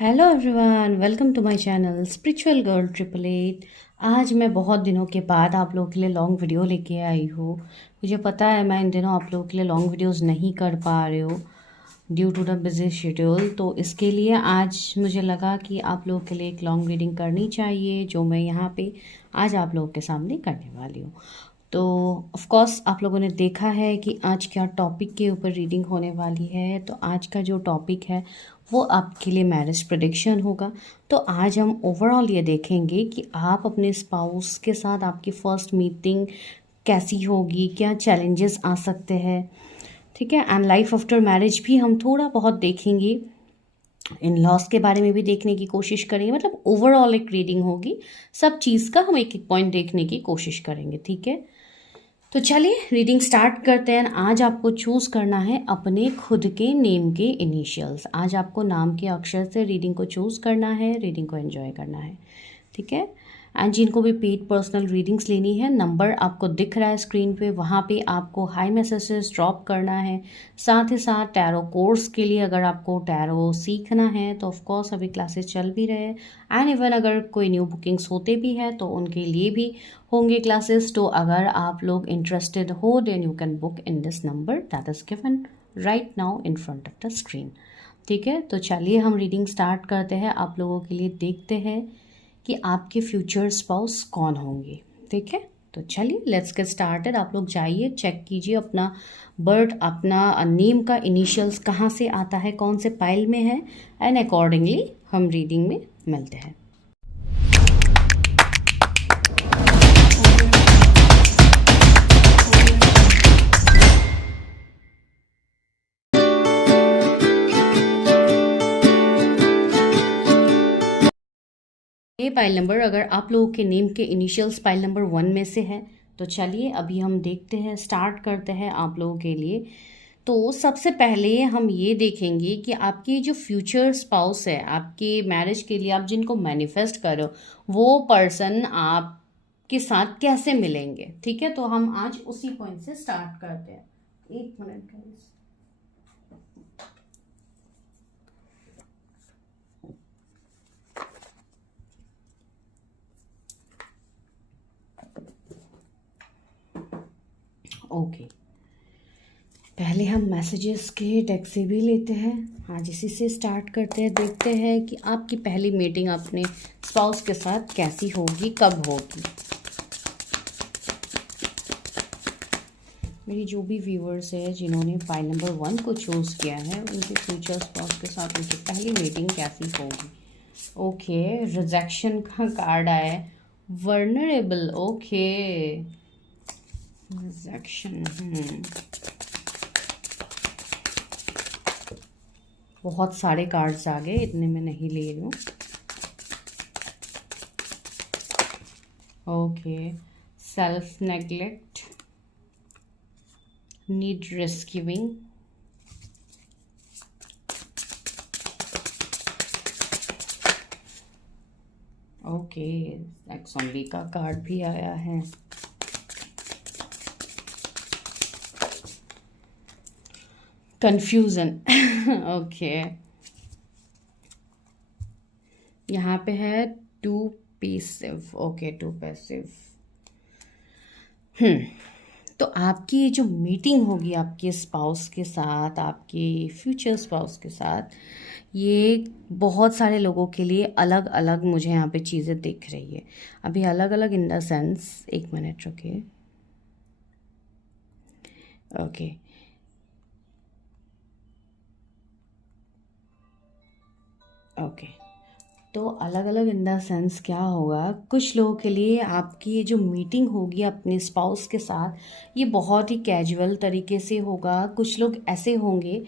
Hello everyone, welcome to my channel spiritual girl 888। आज मैं बहुत दिनों के बाद आप लोगों के लिए लॉन्ग वीडियो लेके आई हूँ। मुझे पता है मैं इन दिनों आप लोगों के लिए लॉन्ग वीडियोस नहीं कर पा रही हूँ due to the busy schedule. तो इसके लिए आज मुझे लगा कि आप लोगों के लिए एक लॉन्ग रीडिंग करनी चाहिए, जो मैं यहाँ पे आज आप लोगों के सामने करने वाली हूँ। तो ऑफ कोर्स आप लोगों ने देखा है कि आज क्या टॉपिक के ऊपर रीडिंग होने वाली है। तो आज का जो टॉपिक है वो आपके लिए मैरिज प्रेडिक्शन होगा। तो आज हम ओवरऑल ये देखेंगे कि आप अपने स्पाउस के साथ आपकी फर्स्ट मीटिंग कैसी होगी, क्या चैलेंजेस आ सकते हैं, ठीक है। एंड लाइफ आफ्टर मैरिज भी हम थोड़ा बहुत देखेंगे, इन लॉस के बारे में भी देखने की कोशिश करेंगे। मतलब ओवरऑल एक रीडिंग होगी, सब चीज़ का हम एक एक पॉइंट देखने की कोशिश करेंगे, ठीक है। तो चलिए रीडिंग स्टार्ट करते हैं। आज आपको चूज़ करना है अपने खुद के नेम के इनिशियल्स। आज आपको नाम के अक्षर से रीडिंग को चूज़ करना है, रीडिंग को एंजॉय करना है, ठीक है। एंड जिनको भी पेड पर्सनल रीडिंग्स लेनी है, नंबर आपको दिख रहा है स्क्रीन पे, वहाँ पे आपको हाई मैसेजेस ड्रॉप करना है। साथ ही साथ टैरो कोर्स के लिए अगर आपको टैरो सीखना है तो ऑफ कोर्स अभी क्लासेस चल भी रहे हैं। एंड इवन अगर कोई न्यू बुकिंग्स होते भी हैं तो उनके लिए भी होंगे क्लासेस। तो अगर आप लोग इंटरेस्टेड हो then you can book in this number that is given right now in front of the screen, ठीक है। तो चलिए हम रीडिंग स्टार्ट करते हैं। आप लोगों के लिए देखते हैं कि आपके फ्यूचर स्पाउस कौन होंगे, ठीक है। तो चलिए लेट्स गेट स्टार्टेड। आप लोग जाइए, चेक कीजिए अपना बर्थ, अपना नेम का इनिशियल्स कहाँ से आता है, कौन से पाइल में है, एंड अकॉर्डिंगली हम रीडिंग में मिलते हैं। ये पाइल नंबर अगर आप लोगों के नेम के इनिशियल्स पाइल नंबर 1 में से है तो चलिए अभी हम देखते हैं, स्टार्ट करते हैं आप लोगों के लिए। तो सबसे पहले हम ये देखेंगे कि आपकी जो फ्यूचर स्पाउस है, आपके मैरिज के लिए आप जिनको मैनिफेस्ट करो वो पर्सन आपके साथ कैसे मिलेंगे, ठीक है। तो हम आज उसी पॉइंट से स्टार्ट करते हैं। एक मिनट गाइस। ओके, पहले हम मैसेजेस के डेक से भी लेते हैं। आज इसी से स्टार्ट करते हैं, देखते हैं कि आपकी पहली मीटिंग अपने स्पाउस के साथ कैसी होगी, कब होगी। मेरी जो भी व्यूअर्स है जिन्होंने फाइल नंबर 1 को चूज़ किया है, उनके फ्यूचर स्पाउस के साथ उनकी पहली मीटिंग कैसी होगी। ओके, रिजेक्शन का कार्ड आया है, वर्नरेबल। Okay, rejection. बहुत सारे कार्ड्स आ गए, इतने में नहीं ले रही हूँ। Okay, self neglect, need rescuing, okay, ex only का कार्ड भी आया है। कंफ्यूजन। ओके, यहाँ पे है too passive. Okay, too passive. तो आपकी ये जो मीटिंग होगी आपके स्पाउस के साथ, आपके फ्यूचर स्पाउस के साथ, ये बहुत सारे लोगों के लिए अलग अलग मुझे यहाँ पे चीज़ें दिख रही है। अभी अलग अलग इन द सेंस, एक मिनट रुकिए। ओके, ओके, तो अलग अलग इन द सेंस क्या होगा, कुछ लोगों के लिए आपकी ये जो मीटिंग होगी अपने स्पाउस के साथ ये बहुत ही कैजुअल तरीके से होगा। कुछ लोग ऐसे होंगे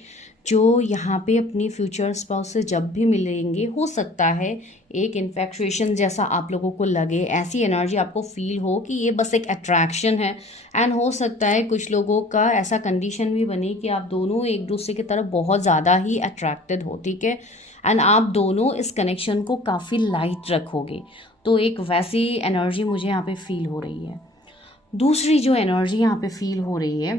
जो यहाँ पे अपनी फ्यूचर स्पाउस से जब भी मिलेंगे, हो सकता है एक इन्फेक्चुएशन जैसा आप लोगों को लगे, ऐसी एनर्जी आपको फील हो कि ये बस एक अट्रैक्शन है। एंड हो सकता है कुछ लोगों का ऐसा कंडीशन भी बने कि आप दोनों एक दूसरे की तरफ बहुत ज़्यादा ही अट्रैक्टेड हो, ठीक है। एंड आप दोनों इस कनेक्शन को काफ़ी लाइट रखोगे। तो एक वैसी एनर्जी मुझे यहाँ पे फील हो रही है। दूसरी जो एनर्जी यहाँ पे फील हो रही है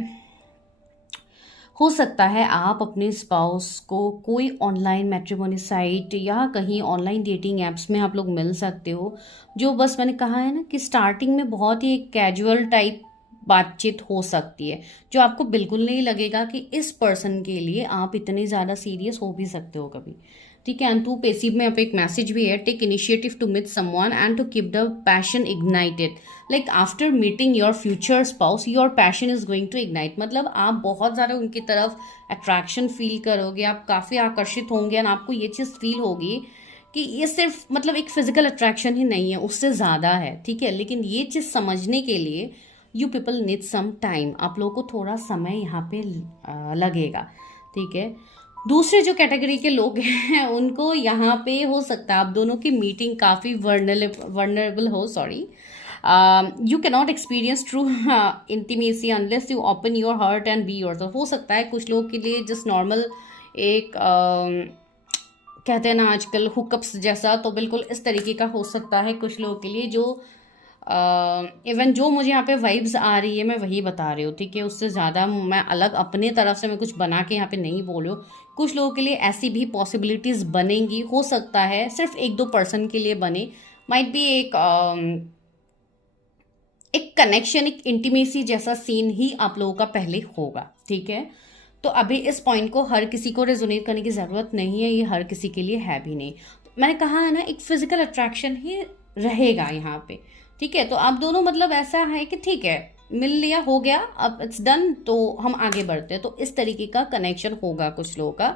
हो सकता है आप अपने स्पाउस को कोई ऑनलाइन मैट्रिमोनी साइट या कहीं ऑनलाइन डेटिंग ऐप्स में आप लोग मिल सकते हो, जो बस मैंने कहा है ना कि स्टार्टिंग में बहुत ही एक कैजुअल टाइप बातचीत हो सकती है, जो आपको बिल्कुल नहीं लगेगा कि इस पर्सन के लिए आप इतने ज़्यादा सीरियस हो भी सकते हो कभी। ठीक है। एंड टू पेसिव में यहाँ पे एक मैसेज भी है, take initiative to meet someone and to keep the passion ignited. Like after meeting your future spouse your passion is going to ignite. मतलब आप बहुत ज़्यादा उनकी तरफ अट्रैक्शन फील करोगे, आप काफ़ी आकर्षित होंगे एंड आपको ये चीज़ फील होगी कि ये सिर्फ मतलब एक फिजिकल अट्रैक्शन ही नहीं है, उससे ज़्यादा है। ठीक है। लेकिन ये चीज़ समझने के लिए you people need some time, आप लोगों को थोड़ा समय यहाँ पे लगेगा। ठीक है। दूसरे जो कैटेगरी के लोग हैं उनको यहाँ पे हो सकता है आप दोनों की मीटिंग काफ़ी वर्नरेबल हो, sorry, you cannot experience true intimacy unless you open your heart and be yourself. हो सकता है कुछ लोगों के लिए जस्ट नॉर्मल एक कहते हैं ना आजकल हुकअप्स जैसा, तो बिल्कुल इस तरीके का हो सकता है कुछ लोगों के लिए। जो इवन जो मुझे यहाँ पे वाइब्स आ रही है मैं वही बता रही हूँ। ठीक है। उससे ज़्यादा मैं अलग अपने तरफ से मैं कुछ बना के यहाँ पे नहीं बोल रही हूँ। कुछ लोगों के लिए ऐसी भी पॉसिबिलिटीज़ बनेंगी, हो सकता है सिर्फ एक दो पर्सन के लिए बने, माइट भी एक कनेक्शन, एक इंटीमेसी जैसा सीन ही आप लोगों का पहले होगा। ठीक है। तो अभी इस पॉइंट को हर किसी को रेजोनेट करने की ज़रूरत नहीं है, ये हर किसी के लिए है भी नहीं। मैंने कहा है ना एक फिजिकल अट्रैक्शन ही रहेगा यहाँ पे। ठीक है। तो आप दोनों मतलब ऐसा है कि ठीक है मिल लिया, हो गया, अब इट्स डन, तो हम आगे बढ़ते हैं। तो इस तरीके का कनेक्शन होगा कुछ लोगों का।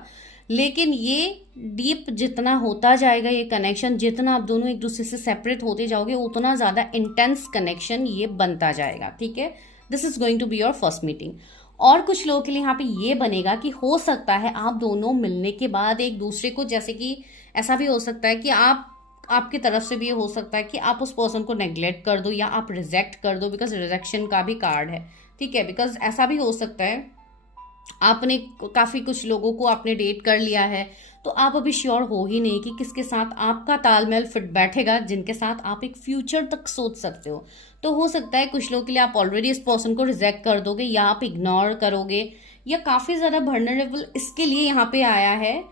लेकिन ये डीप जितना होता जाएगा ये कनेक्शन, जितना आप दोनों एक दूसरे से सेपरेट होते जाओगे उतना ज़्यादा इंटेंस कनेक्शन ये बनता जाएगा। ठीक है। This is going to be your first meeting. और कुछ लोगों के लिए यहाँ पे ये बनेगा कि हो सकता है आप दोनों मिलने के बाद एक दूसरे को, जैसे कि ऐसा भी हो सकता है कि आपकी तरफ से भी ये हो सकता है कि आप उस पर्सन को नेग्लेक्ट कर दो या आप रिजेक्ट कर दो, बिकॉज रिजेक्शन का भी कार्ड है। ठीक है। बिकॉज ऐसा भी हो सकता है आपने काफ़ी कुछ लोगों को आपने डेट कर लिया है, तो आप अभी श्योर हो ही नहीं कि किसके साथ आपका तालमेल फिट बैठेगा, जिनके साथ आप एक फ्यूचर तक सोच सकते हो। तो हो सकता है कुछ लोगों के लिए आप ऑलरेडी इस पर्सन को रिजेक्ट कर दोगे या आप इग्नोर करोगे, या काफ़ी ज़्यादा वल्नरेबल इसके लिए यहाँ पे आया है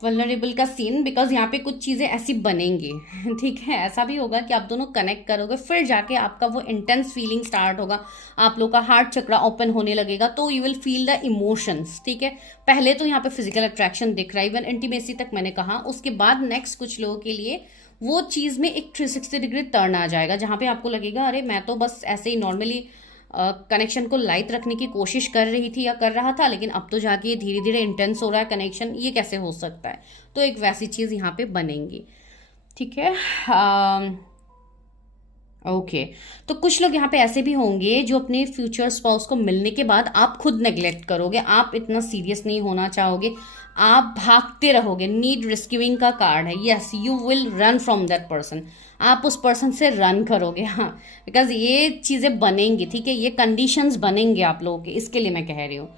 वल्नरेबल का सीन, बिकॉज यहाँ पे कुछ चीज़ें ऐसी बनेंगी। ठीक है। ऐसा भी होगा कि आप दोनों कनेक्ट करोगे, फिर जाके आपका वो इंटेंस फीलिंग स्टार्ट होगा, आप लोग का हार्ट चक्रा ओपन होने लगेगा, तो you will feel the emotions. ठीक है। पहले तो यहाँ पे फिजिकल अट्रैक्शन दिख रहा है, इवन इंटीमेसी तक मैंने कहा। उसके बाद नेक्स्ट कुछ लोगों के लिए वो चीज़ में एक 360 डिग्री टर्न आ जाएगा, जहाँ पे आपको लगेगा अरे मैं तो बस ऐसे ही नॉर्मली कनेक्शन को लाइट रखने की कोशिश कर रही थी या कर रहा था, लेकिन अब तो जाके धीरे धीरे इंटेंस हो रहा है कनेक्शन, ये कैसे हो सकता है। तो एक वैसी चीज़ यहाँ पे बनेंगी। ठीक है। ओके। तो कुछ लोग यहाँ पे ऐसे भी होंगे जो अपने फ्यूचर स्पाउस को मिलने के बाद आप खुद नेग्लेक्ट करोगे, आप इतना सीरियस नहीं होना चाहोगे, आप भागते रहोगे। नीड रेस्क्यूइंग का कार्ड है। Yes, you will run from that person, आप उस पर्सन से रन करोगे। हाँ, बिकॉज ये चीज़ें बनेंगी। ठीक है। ये कंडीशंस बनेंगे आप लोगों के, इसके लिए मैं कह रही हूँ।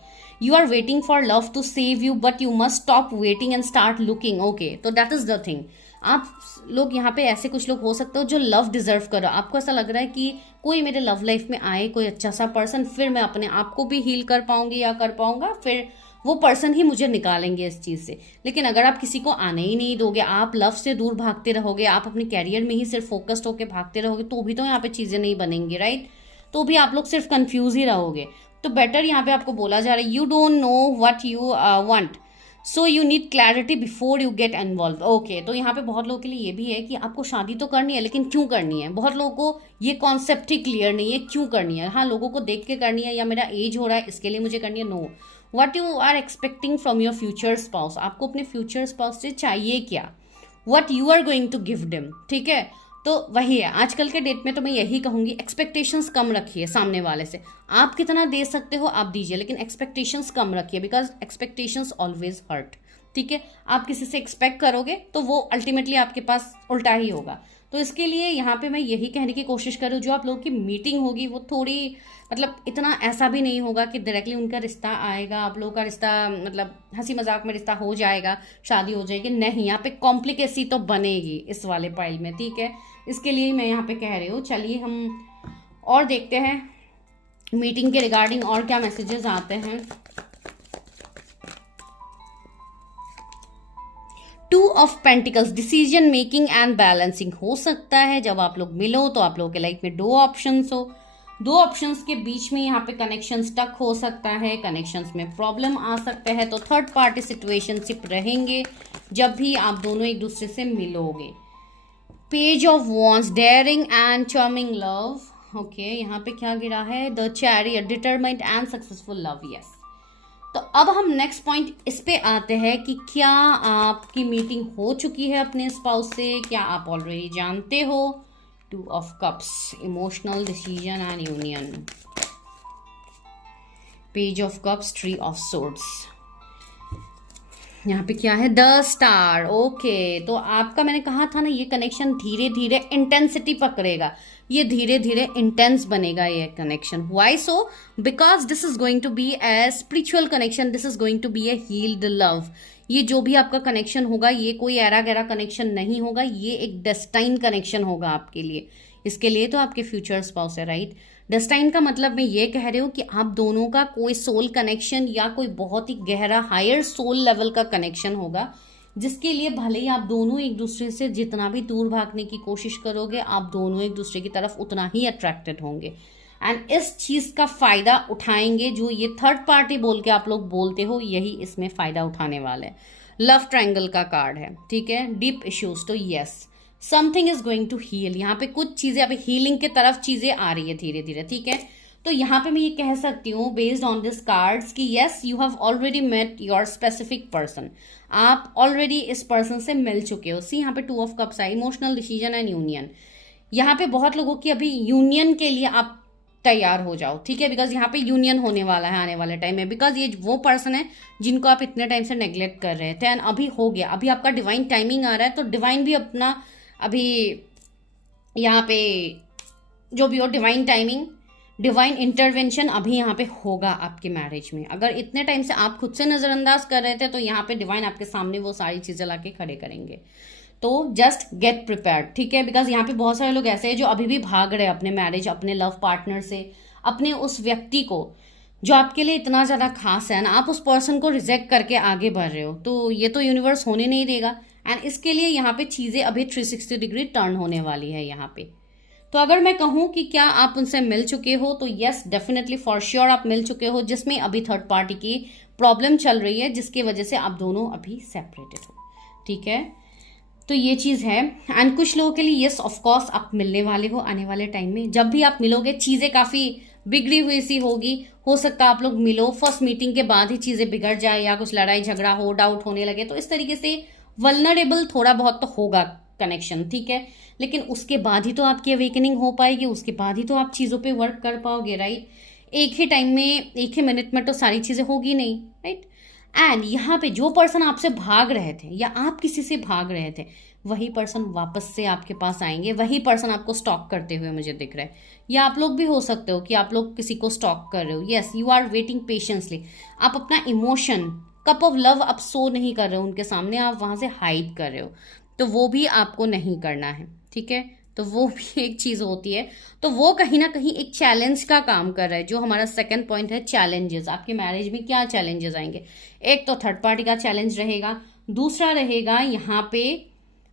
You are waiting for love to save you but you must stop waiting and start looking. Okay, तो दैट इज द थिंग। आप लोग यहाँ पे ऐसे कुछ लोग हो सकते हो जो लव डिजर्व करो, आपको ऐसा लग रहा है कि कोई मेरे लव लाइफ में आए, कोई अच्छा सा पर्सन, फिर मैं अपने आप को भी हील कर पाऊंगी या कर पाऊंगा, फिर वो पर्सन ही मुझे निकालेंगे इस चीज़ से। लेकिन अगर आप किसी को आने ही नहीं दोगे, आप लव से दूर भागते रहोगे, आप अपने कैरियर में ही सिर्फ फोकस्ड होकर भागते रहोगे, तो भी तो यहाँ पे चीज़ें नहीं बनेंगी, राइट। तो भी आप लोग सिर्फ कंफ्यूज ही रहोगे। तो बेटर यहाँ पे आपको बोला जा रहा है, you don't know what you want, so you need clarity before you get involve. Okay, तो यहाँ पे बहुत लोगों के लिए ये भी है कि आपको शादी तो करनी है, लेकिन क्यों करनी है। बहुत लोगों को ये कॉन्सेप्ट ही क्लियर नहीं है क्यों करनी है। हाँ, लोगों को देख के करनी है या मेरा एज हो रहा है इसके लिए मुझे करनी है। No, what you are expecting from your future spouse, आपको अपने फ्यूचर स्पाउस से चाहिए क्या, what you are going to give them. ठीक है। तो वही है, आजकल के डेट में तो मैं यही कहूँगी, एक्सपेक्टेशंस कम रखिए सामने वाले से। आप कितना दे सकते हो आप दीजिए, लेकिन एक्सपेक्टेशंस कम रखिए, बिकॉज एक्सपेक्टेशंस ऑलवेज हर्ट। ठीक है। आप किसी से एक्सपेक्ट करोगे तो वो अल्टीमेटली आपके पास उल्टा ही होगा। तो इसके लिए यहाँ पे मैं यही कहने की कोशिश करूँ, जो आप लोगों की मीटिंग होगी वो थोड़ी मतलब इतना ऐसा भी नहीं होगा कि डायरेक्टली उनका रिश्ता आएगा, आप लोगों का रिश्ता मतलब हंसी मजाक में रिश्ता हो जाएगा, शादी हो जाएगी। नहीं, यहाँ पे कॉम्प्लिकेसी तो बनेगी इस वाले पाइल में। ठीक है। इसके लिए मैं यहाँ पे कह रही हूँ। चलिए हम और देखते हैं मीटिंग के रिगार्डिंग और क्या मैसेजेस आते हैं। Two of pentacles, decision making and balancing हो सकता है। जब आप लोग मिलो तो आप लोगों के लाइफ में दो ऑप्शंस हो, दो ऑप्शंस के बीच में यहाँ पे कनेक्शन स्टक हो सकता है, कनेक्शंस में प्रॉब्लम आ सकता है। तो थर्ड पार्टी सिचुएशनशिप रहेंगे जब भी आप दोनों एक दूसरे से मिलोगे। Page of wands, daring and charming love. Okay, यहाँ पे क्या गिरा है? The chariot, determined and successful love. Yes, तो अब हम नेक्स्ट पॉइंट इस पे आते हैं कि क्या आपकी मीटिंग हो चुकी है अपने स्पाउस से, क्या आप ऑलरेडी जानते हो। To of cups, emotional decision and union. Page of cups, tree of swords. यहाँ पे क्या है? The star. ओके, तो आपका, मैंने कहा था ना, ये कनेक्शन धीरे धीरे इंटेंसिटी पकड़ेगा, ये धीरे धीरे इंटेंस बनेगा ये connection. Why so? Because this is going to be a spiritual connection, this is going to be a healed love. ये जो भी आपका कनेक्शन होगा, ये कोई एरा गैरा कनेक्शन नहीं होगा, ये एक डेस्टाइन कनेक्शन होगा आपके लिए। इसके लिए तो आपके फ्यूचर स्पाउस है, राइट। डेस्टाइन का मतलब मैं ये कह रही हूँ कि आप दोनों का कोई सोल कनेक्शन या कोई बहुत ही गहरा हायर सोल लेवल का कनेक्शन होगा, जिसके लिए भले ही आप दोनों एक दूसरे से जितना भी दूर भागने की कोशिश करोगे, आप दोनों एक दूसरे की तरफ उतना ही अट्रैक्टेड होंगे एंड इस चीज़ का फ़ायदा उठाएंगे। जो ये थर्ड पार्टी बोल के आप लोग बोलते हो, यही इसमें फ़ायदा उठाने वाले हैं। लव ट्रायंगल का कार्ड है, ठीक है। डीप इश्यूज, तो yes, something is going to heal. यहाँ पे कुछ चीज़ें अभी हीलिंग के तरफ चीज़ें आ रही है धीरे धीरे, ठीक है। तो यहाँ पे मैं ये कह सकती हूँ बेस्ड ऑन दिस कार्ड्स कि yes, you have already met your specific person. आप ऑलरेडी इस पर्सन से मिल चुके हो। सी, यहाँ पे टू ऑफ कप्स आई, इमोशनल डिसीजन एंड यूनियन। यहाँ पे बहुत लोगों की अभी यूनियन के लिए आप तैयार हो जाओ, ठीक है, बिकॉज यहाँ पे यूनियन होने वाला है आने वाले टाइम में। बिकॉज ये वो पर्सन है जिनको आप इतने टाइम से नेग्लेक्ट कर रहे थे एंड अभी हो गया, अभी आपका डिवाइन टाइमिंग आ रहा है। तो डिवाइन भी अपना अभी यहाँ पे जो भी हो, डिवाइन टाइमिंग, डिवाइन इंटरवेंशन अभी यहाँ पे होगा आपके मैरिज में। अगर इतने टाइम से आप खुद से नज़रअंदाज कर रहे थे, तो यहाँ पे डिवाइन आपके सामने वो सारी चीज़ें लाके खड़े करेंगे। तो जस्ट गेट प्रिपेयर्ड, ठीक है। बिकॉज यहाँ पे बहुत सारे लोग ऐसे हैं जो अभी भी भाग रहे हैं अपने मैरिज, अपने लव पार्टनर से, अपने उस व्यक्ति को जो आपके लिए इतना ज़्यादा खास है ना, आप उस पर्सन को रिजेक्ट करके आगे बढ़ रहे हो। तो ये तो यूनिवर्स होने नहीं देगा एंड इसके लिए यहाँ पे चीज़ें अभी 360 डिग्री टर्न होने वाली है यहाँ पे। तो अगर मैं कहूँ कि क्या आप उनसे मिल चुके हो, तो यस, डेफिनेटली फॉर श्योर आप मिल चुके हो, जिसमें अभी थर्ड पार्टी की प्रॉब्लम चल रही है, जिसकी वजह से आप दोनों अभी सेपरेटेड हो, ठीक है। तो ये चीज़ है एंड कुछ लोगों के लिए यस, ऑफकोर्स आप मिलने वाले हो आने वाले टाइम में। जब भी आप मिलोगे, चीज़ें काफ़ी बिगड़ी हुई सी होगी। हो सकता है आप लोग मिलो, फर्स्ट मीटिंग के बाद ही चीज़ें बिगड़ जाए या कुछ लड़ाई झगड़ा हो, डाउट होने लगे, तो इस तरीके से वल्नरेबल थोड़ा बहुत तो होगा कनेक्शन, ठीक है। लेकिन उसके बाद ही तो आपकी अवेकनिंग हो पाएगी, उसके बाद ही तो आप चीज़ों पे वर्क कर पाओगे, राइट। एक ही टाइम में, एक ही मिनट में तो सारी चीज़ें होगी नहीं, राइट। एंड यहाँ पे जो पर्सन आपसे भाग रहे थे या आप किसी से भाग रहे थे, वही पर्सन वापस से आपके पास आएंगे। वही पर्सन आपको स्टॉक करते हुए मुझे दिख रहा है, या आप लोग भी हो सकते हो कि आप लोग किसी को स्टॉक कर रहे हो। Yes, you are waiting patiently. आप अपना इमोशन, कप ऑफ लव आप शो नहीं कर रहे हो उनके सामने, आप वहाँ से हाइड कर रहे हो। तो वो भी आपको नहीं करना है, ठीक है। तो वो भी एक चीज़ होती है। तो वो कहीं ना कहीं एक चैलेंज का काम कर रहा है। जो हमारा सेकंड पॉइंट है, चैलेंजेस। आपके मैरिज में क्या चैलेंजेस आएंगे? एक तो थर्ड पार्टी का चैलेंज रहेगा, दूसरा रहेगा यहाँ पे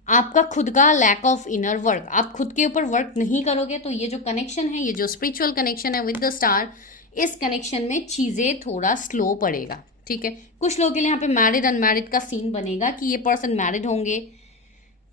आपका खुद का लैक ऑफ इनर वर्क। आप खुद के ऊपर वर्क नहीं करोगे तो ये जो कनेक्शन है, ये जो स्पिरिचुअल कनेक्शन है विद द स्टार, इस कनेक्शन में चीज़ें थोड़ा स्लो पड़ेगा, ठीक है। कुछ लोगों के लिए यहाँ पे मैरिड अनमैरिड का सीन बनेगा कि ये पर्सन मैरिड होंगे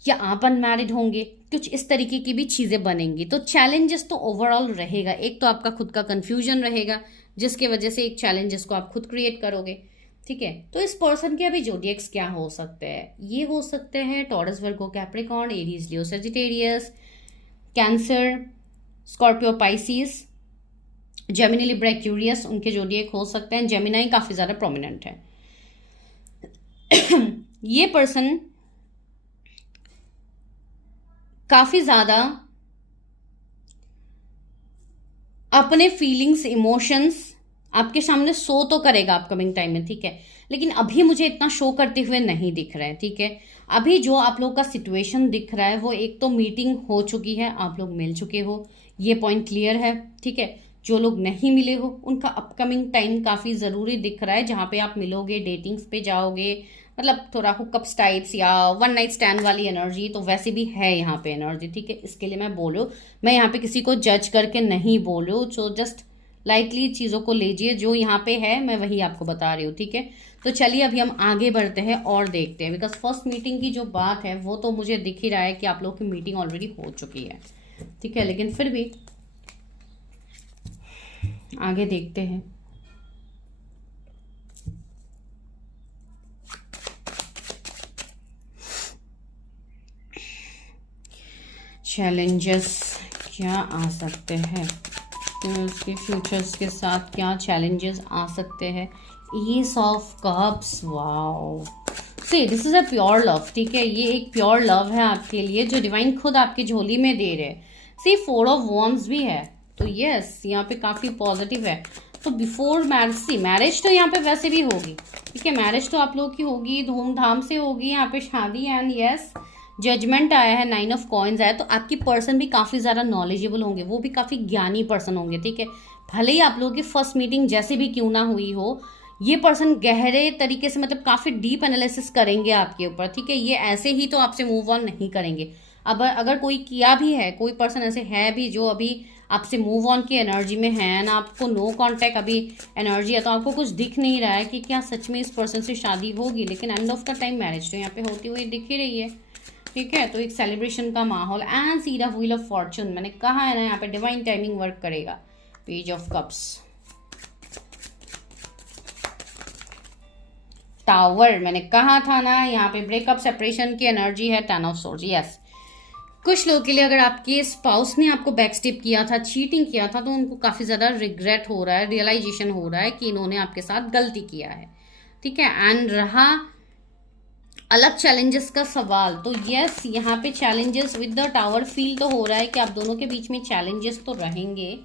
या आप अनमैरिड होंगे, कुछ इस तरीके की भी चीज़ें बनेंगी। तो चैलेंजेस तो ओवरऑल रहेगा। एक तो आपका खुद का कन्फ्यूजन रहेगा, जिसके वजह से एक चैलेंजेस को आप खुद क्रिएट करोगे, ठीक है। तो इस पर्सन के अभी जोडिएक्स क्या हो सकते हैं? ये हो सकते हैं Taurus, Virgo, Capricorn, Aries, Leo, Sagittarius, Cancer, Scorpio, Pisces, Gemini, Libra, Aquarius, उनके जोडिएक हो सकते हैं। जेमिनाई काफ़ी ज़्यादा प्रोमिनेंट है। ये पर्सन काफ़ी ज़्यादा अपने फीलिंग्स, इमोशंस आपके सामने शो तो करेगा अपकमिंग टाइम में, ठीक है। लेकिन अभी मुझे इतना शो करते हुए नहीं दिख रहा है, ठीक है। अभी जो आप लोग का सिचुएशन दिख रहा है, वो एक तो मीटिंग हो चुकी है, आप लोग मिल चुके हो, ये पॉइंट क्लियर है, ठीक है। जो लोग नहीं मिले हो उनका अपकमिंग टाइम काफ़ी ज़रूरी दिख रहा है, जहाँ पे आप मिलोगे, डेटिंग्स पे जाओगे, मतलब थोड़ा हुकअप्स टाइप्स या वन नाइट स्टैंड वाली एनर्जी तो वैसे भी है यहाँ पे एनर्जी, ठीक है। इसके लिए मैं बोल रही हूँ, मैं यहाँ पे किसी को जज करके नहीं बोल रही हूँ, सो जस्ट लाइटली चीज़ों को लीजिए, जो यहाँ पे है मैं वही आपको बता रही हूँ, ठीक है। तो चलिए अभी हम आगे बढ़ते हैं और देखते हैं, बिकॉज फर्स्ट मीटिंग की जो बात है वो तो मुझे दिख ही रहा है कि आप लोगों की मीटिंग ऑलरेडी हो चुकी है, ठीक है, लेकिन फिर भी आगे देखते हैं। चैलेंजेस क्या आ सकते हैं, तो उसके फ्यूचर्स के साथ क्या चैलेंजेस आ सकते हैं। S of cups, wow, see this is a pure love, ठीक है, ये एक प्योर लव है आपके लिए जो डिवाइन खुद आपकी झोली में दे रहे हैं। सी 4 ऑफ वॉन्ड्स भी है, तो यस यहाँ पे काफी पॉजिटिव है। तो बिफोर मैरिज, सी मैरिज तो यहाँ पे वैसे भी होगी, ठीक है, मैरिज तो आप लोग की होगी, धूमधाम से होगी यहाँ पे शादी। एंड यस जजमेंट आया है, 9 ऑफ कॉइन्स आया, तो आपकी पर्सन भी काफ़ी ज़्यादा नॉलेजेबल होंगे, वो भी काफ़ी ज्ञानी पर्सन होंगे, ठीक है। भले ही आप लोगों की फर्स्ट मीटिंग जैसे भी क्यों ना हुई हो, ये पर्सन गहरे तरीके से, मतलब काफ़ी डीप एनालिसिस करेंगे आपके ऊपर, ठीक है। ये ऐसे ही तो आपसे मूव ऑन नहीं करेंगे। अब अगर कोई किया भी है, कोई पर्सन ऐसे है भी जो अभी आपसे मूव ऑन की एनर्जी में है ना, आपको नो कांटेक्ट अभी एनर्जी है, तो आपको कुछ दिख नहीं रहा है कि क्या सच में इस पर्सन से शादी होगी, लेकिन end of the time marriage तो यहाँ पे होती हुई दिख ही रही है, ठीक है। तो एक सेलिब्रेशन का माहौल। And see the wheel of Fortune, मैंने कहा है ना यहाँ पे डिवाइन टाइमिंग वर्क करेगा। पेज ऑफ कप्स, टावर, मैंने कहा था ना यहाँ पे ब्रेकअप सेपरेशन की एनर्जी है। 10 ऑफ सोर्ड्स, यस कुछ लोगों के लिए अगर आपके स्पाउस ने आपको बैकस्टेप किया था, चीटिंग किया था, तो उनको काफी ज्यादा रिग्रेट हो रहा है, रियलाइजेशन हो रहा है कि इन्होंने आपके साथ गलती किया है, ठीक है। एंड रहा अलग चैलेंजेस का सवाल, तो यस यहाँ पे challenges with the tower feel तो हो रहा है कि आप दोनों के बीच में चैलेंजेस तो रहेंगे,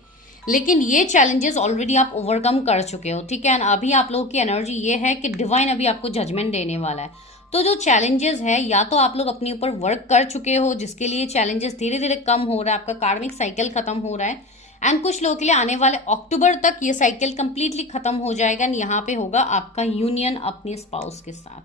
लेकिन ये चैलेंजेस ऑलरेडी आप ओवरकम कर चुके हो, ठीक है। अभी आप लोगों की एनर्जी ये है कि डिवाइन अभी आपको जजमेंट देने वाला है। तो जो चैलेंजेस है, या तो आप लोग अपने ऊपर वर्क कर चुके हो जिसके लिए चैलेंजेस धीरे धीरे कम हो रहा है, आपका कार्मिक साइकिल खत्म हो रहा है। एंड कुछ लोगों के लिए आने वाले अक्टूबर तक ये साइकिल कंप्लीटली खत्म हो जाएगा। यहाँ पे होगा आपका यूनियन अपने स्पाउस के साथ,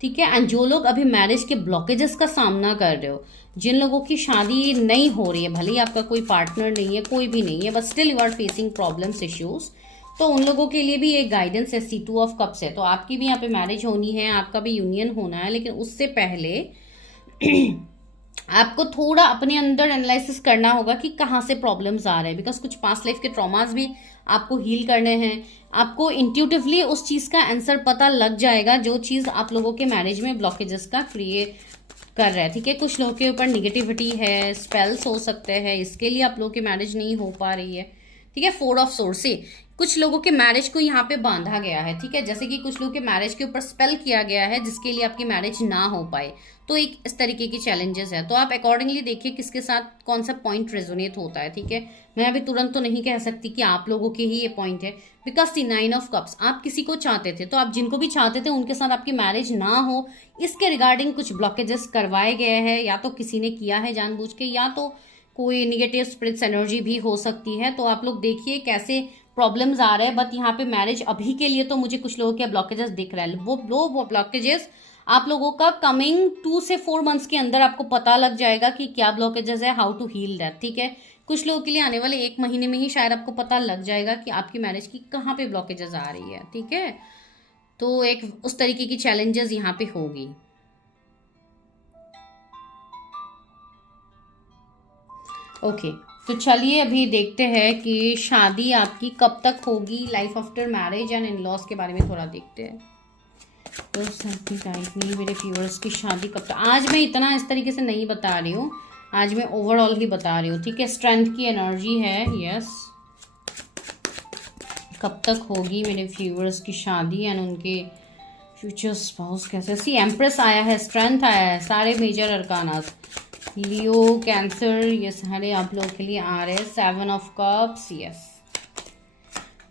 ठीक है। एंड जो लोग अभी मैरिज के ब्लॉकेजेस का सामना कर रहे हो, जिन लोगों की शादी नहीं हो रही है, भले ही आपका कोई पार्टनर नहीं है, कोई भी नहीं है, but still you are facing problems, issues, तो उन लोगों के लिए भी एक गाइडेंस है। C2 ऑफ कप्स है, तो आपकी भी यहाँ पे मैरिज होनी है, आपका भी यूनियन होना है, लेकिन उससे पहले आपको थोड़ा अपने अंदर एनालिसिस करना होगा कि कहाँ से प्रॉब्लम्स आ रहे हैं, बिकॉज कुछ पास्ट लाइफ के ट्रॉमास भी आपको हील करने हैं। आपको इंट्यूटिवली उस चीज़ का आंसर पता लग जाएगा जो चीज़ आप लोगों के मैरिज में ब्लॉकेजेस का क्रिएट कर रहा है, ठीक है। कुछ लोगों के ऊपर निगेटिविटी है, स्पेल्स हो सकते हैं, इसके लिए आप लोगों की मैरिज नहीं हो पा रही है, ठीक है। 4 ऑफ सोर्स से कुछ लोगों के मैरिज को यहाँ पे बांधा गया है, ठीक है, जैसे कि कुछ लोगों के मैरिज के ऊपर स्पेल किया गया है जिसके लिए आपकी मैरिज ना हो पाए, तो एक इस तरीके की चैलेंजेस है। तो आप अकॉर्डिंगली देखिए किसके साथ कौन सा पॉइंट रेजोनेट होता है, ठीक है। मैं अभी तुरंत तो नहीं कह सकती कि आप लोगों के ही ये पॉइंट है, बिकॉज दी 9 ऑफ कप्स, आप किसी को चाहते थे, तो आप जिनको भी चाहते थे उनके साथ आपकी मैरिज ना हो, इसके रिगार्डिंग कुछ ब्लॉकेजेस करवाए गए हैं, या तो किसी ने किया है जानबूझ के, या तो कोई निगेटिव स्पिरिट्स एनर्जी भी हो सकती है। तो आप लोग देखिए कैसे प्रॉब्लम्स आ रहे हैं, बट यहाँ पे मैरिज अभी के लिए तो मुझे कुछ लोगों के ब्लॉकेजेस दिख रहा है। वो ब्लॉकेजेस आप लोगों का कमिंग 2 से 4 मंथ्स के अंदर आपको पता लग जाएगा कि क्या ब्लॉकेजेस है, हाउ टू हील दैट, ठीक है। कुछ लोगों के लिए आने वाले 1 महीने में ही शायद आपको पता लग जाएगा कि आपकी मैरिज की कहाँ पे ब्लॉकेजेस आ रही है, ठीक है। तो एक उस तरीके की चैलेंजेस यहाँ पे होगी। ओके तो चलिए अभी देखते हैं कि शादी आपकी कब तक होगी, life after marriage and in laws के बारे में थोड़ा देखते हैं। तो नहीं, मेरे व्यूअर्स की शादी कब तक, आज मैं इतना इस तरीके से नहीं बता रही हूँ, आज मैं ओवरऑल ही बता रही हूँ, ठीक है। स्ट्रेंथ की एनर्जी है, यस, कब तक होगी मेरे व्यूअर्स की शादी एंड उनके फ्यूचर स्पाउस कैसे। सी एम्प्रेस आया है, स्ट्रेंथ आया है, सारे मेजर अरकानास, लियो, कैंसर, ये सारे आप लोगों के लिए आ रहे हैं। 7 ऑफ कप्स, यस।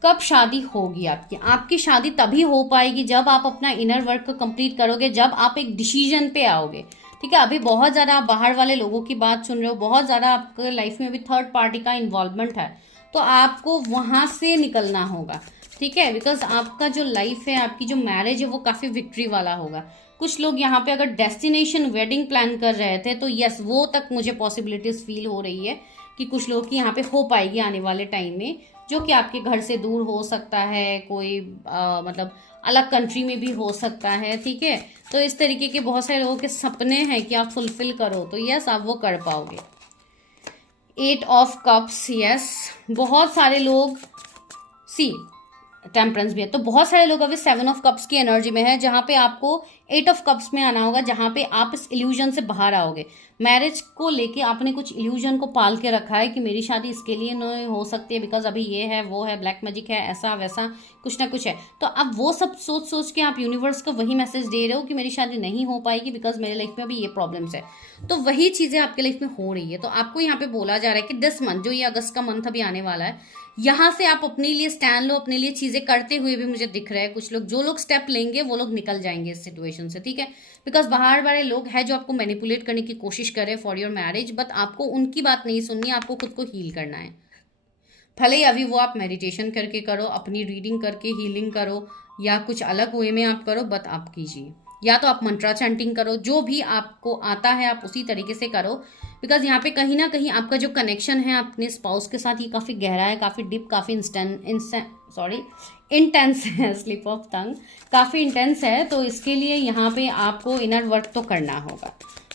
कब शादी होगी आपकी, आपकी शादी तभी हो पाएगी जब आप अपना इनर वर्क को कंप्लीट करोगे, जब आप एक डिसीजन पे आओगे, ठीक है। अभी बहुत ज़्यादा आप बाहर वाले लोगों की बात सुन रहे हो, बहुत ज़्यादा आपके लाइफ में भी थर्ड पार्टी का इन्वॉल्वमेंट है, तो आपको वहां से निकलना होगा, ठीक है, बिकॉज आपका जो लाइफ है, आपकी जो मैरिज है वो काफी विक्ट्री वाला होगा। कुछ लोग यहाँ पे अगर डेस्टिनेशन वेडिंग प्लान कर रहे थे तो यस, वो तक मुझे पॉसिबिलिटीज फील हो रही है कि कुछ लोग की यहाँ पे हो पाएगी आने वाले टाइम में, जो कि आपके घर से दूर हो सकता है, कोई मतलब अलग कंट्री में भी हो सकता है, ठीक है। तो इस तरीके के बहुत सारे लोगों के सपने हैं कि आप फुलफिल करो, तो यस आप वो कर पाओगे। 8 ऑफ कप्स, यस, बहुत सारे लोग, सी टेम्परेंस भी है, तो बहुत सारे लोग अभी 7 ऑफ कप्स की एनर्जी में है, जहां पे आपको 8 ऑफ कप्स में आना होगा, जहां पे आप इस इल्यूजन से बाहर आओगे। मैरिज को लेके आपने कुछ इल्यूजन को पाल के रखा है कि मेरी शादी इसके लिए नहीं हो सकती है बिकॉज अभी ये है, वो है, ब्लैक मैजिक है, ऐसा वैसा कुछ ना कुछ है। तो अब वो सब सोच सोच के आप यूनिवर्स को वही मैसेज दे रहे हो कि मेरी शादी नहीं हो पाएगी बिकॉज मेरे लाइफ में अभी ये प्रॉब्लम्स है। तो वही चीजें आपके लाइफ में हो रही है। तो आपको यहाँ पे बोला जा रहा है कि दिस मंथ, जो ये अगस्त का मंथ अभी आने वाला है, यहाँ से आप अपने लिए स्टैंड लो, अपने लिए चीजें करते हुए भी मुझे दिख रहा है कुछ लोग, जो लोग स्टेप लेंगे वो लोग निकल जाएंगे इस सिचुएशन से, ठीक है। बिकॉज बाहर वाले लोग हैं जो आपको मैनिपुलेट करने की कोशिश कर रहे हैं फॉर योर मैरिज, बट आपको उनकी बात नहीं सुननी है, आपको खुद को हील करना है। भले ही अभी वो आप मेडिटेशन करके करो, अपनी रीडिंग करके हीलिंग करो, या कुछ अलग वे में आप करो, बट आप कीजिए, या तो आप मंत्रा चैंटिंग करो, जो भी आपको आता है आप उसी तरीके से करो। बिकॉज यहाँ पे कहीं ना कहीं आपका जो कनेक्शन है अपने स्पाउस के साथ, ये काफ़ी गहरा है, काफ़ी डीप, काफ़ी इंटेंस है, स्लिप ऑफ टंग, काफ़ी इंटेंस है। तो इसके लिए यहाँ पे आपको इनर वर्क तो करना होगा,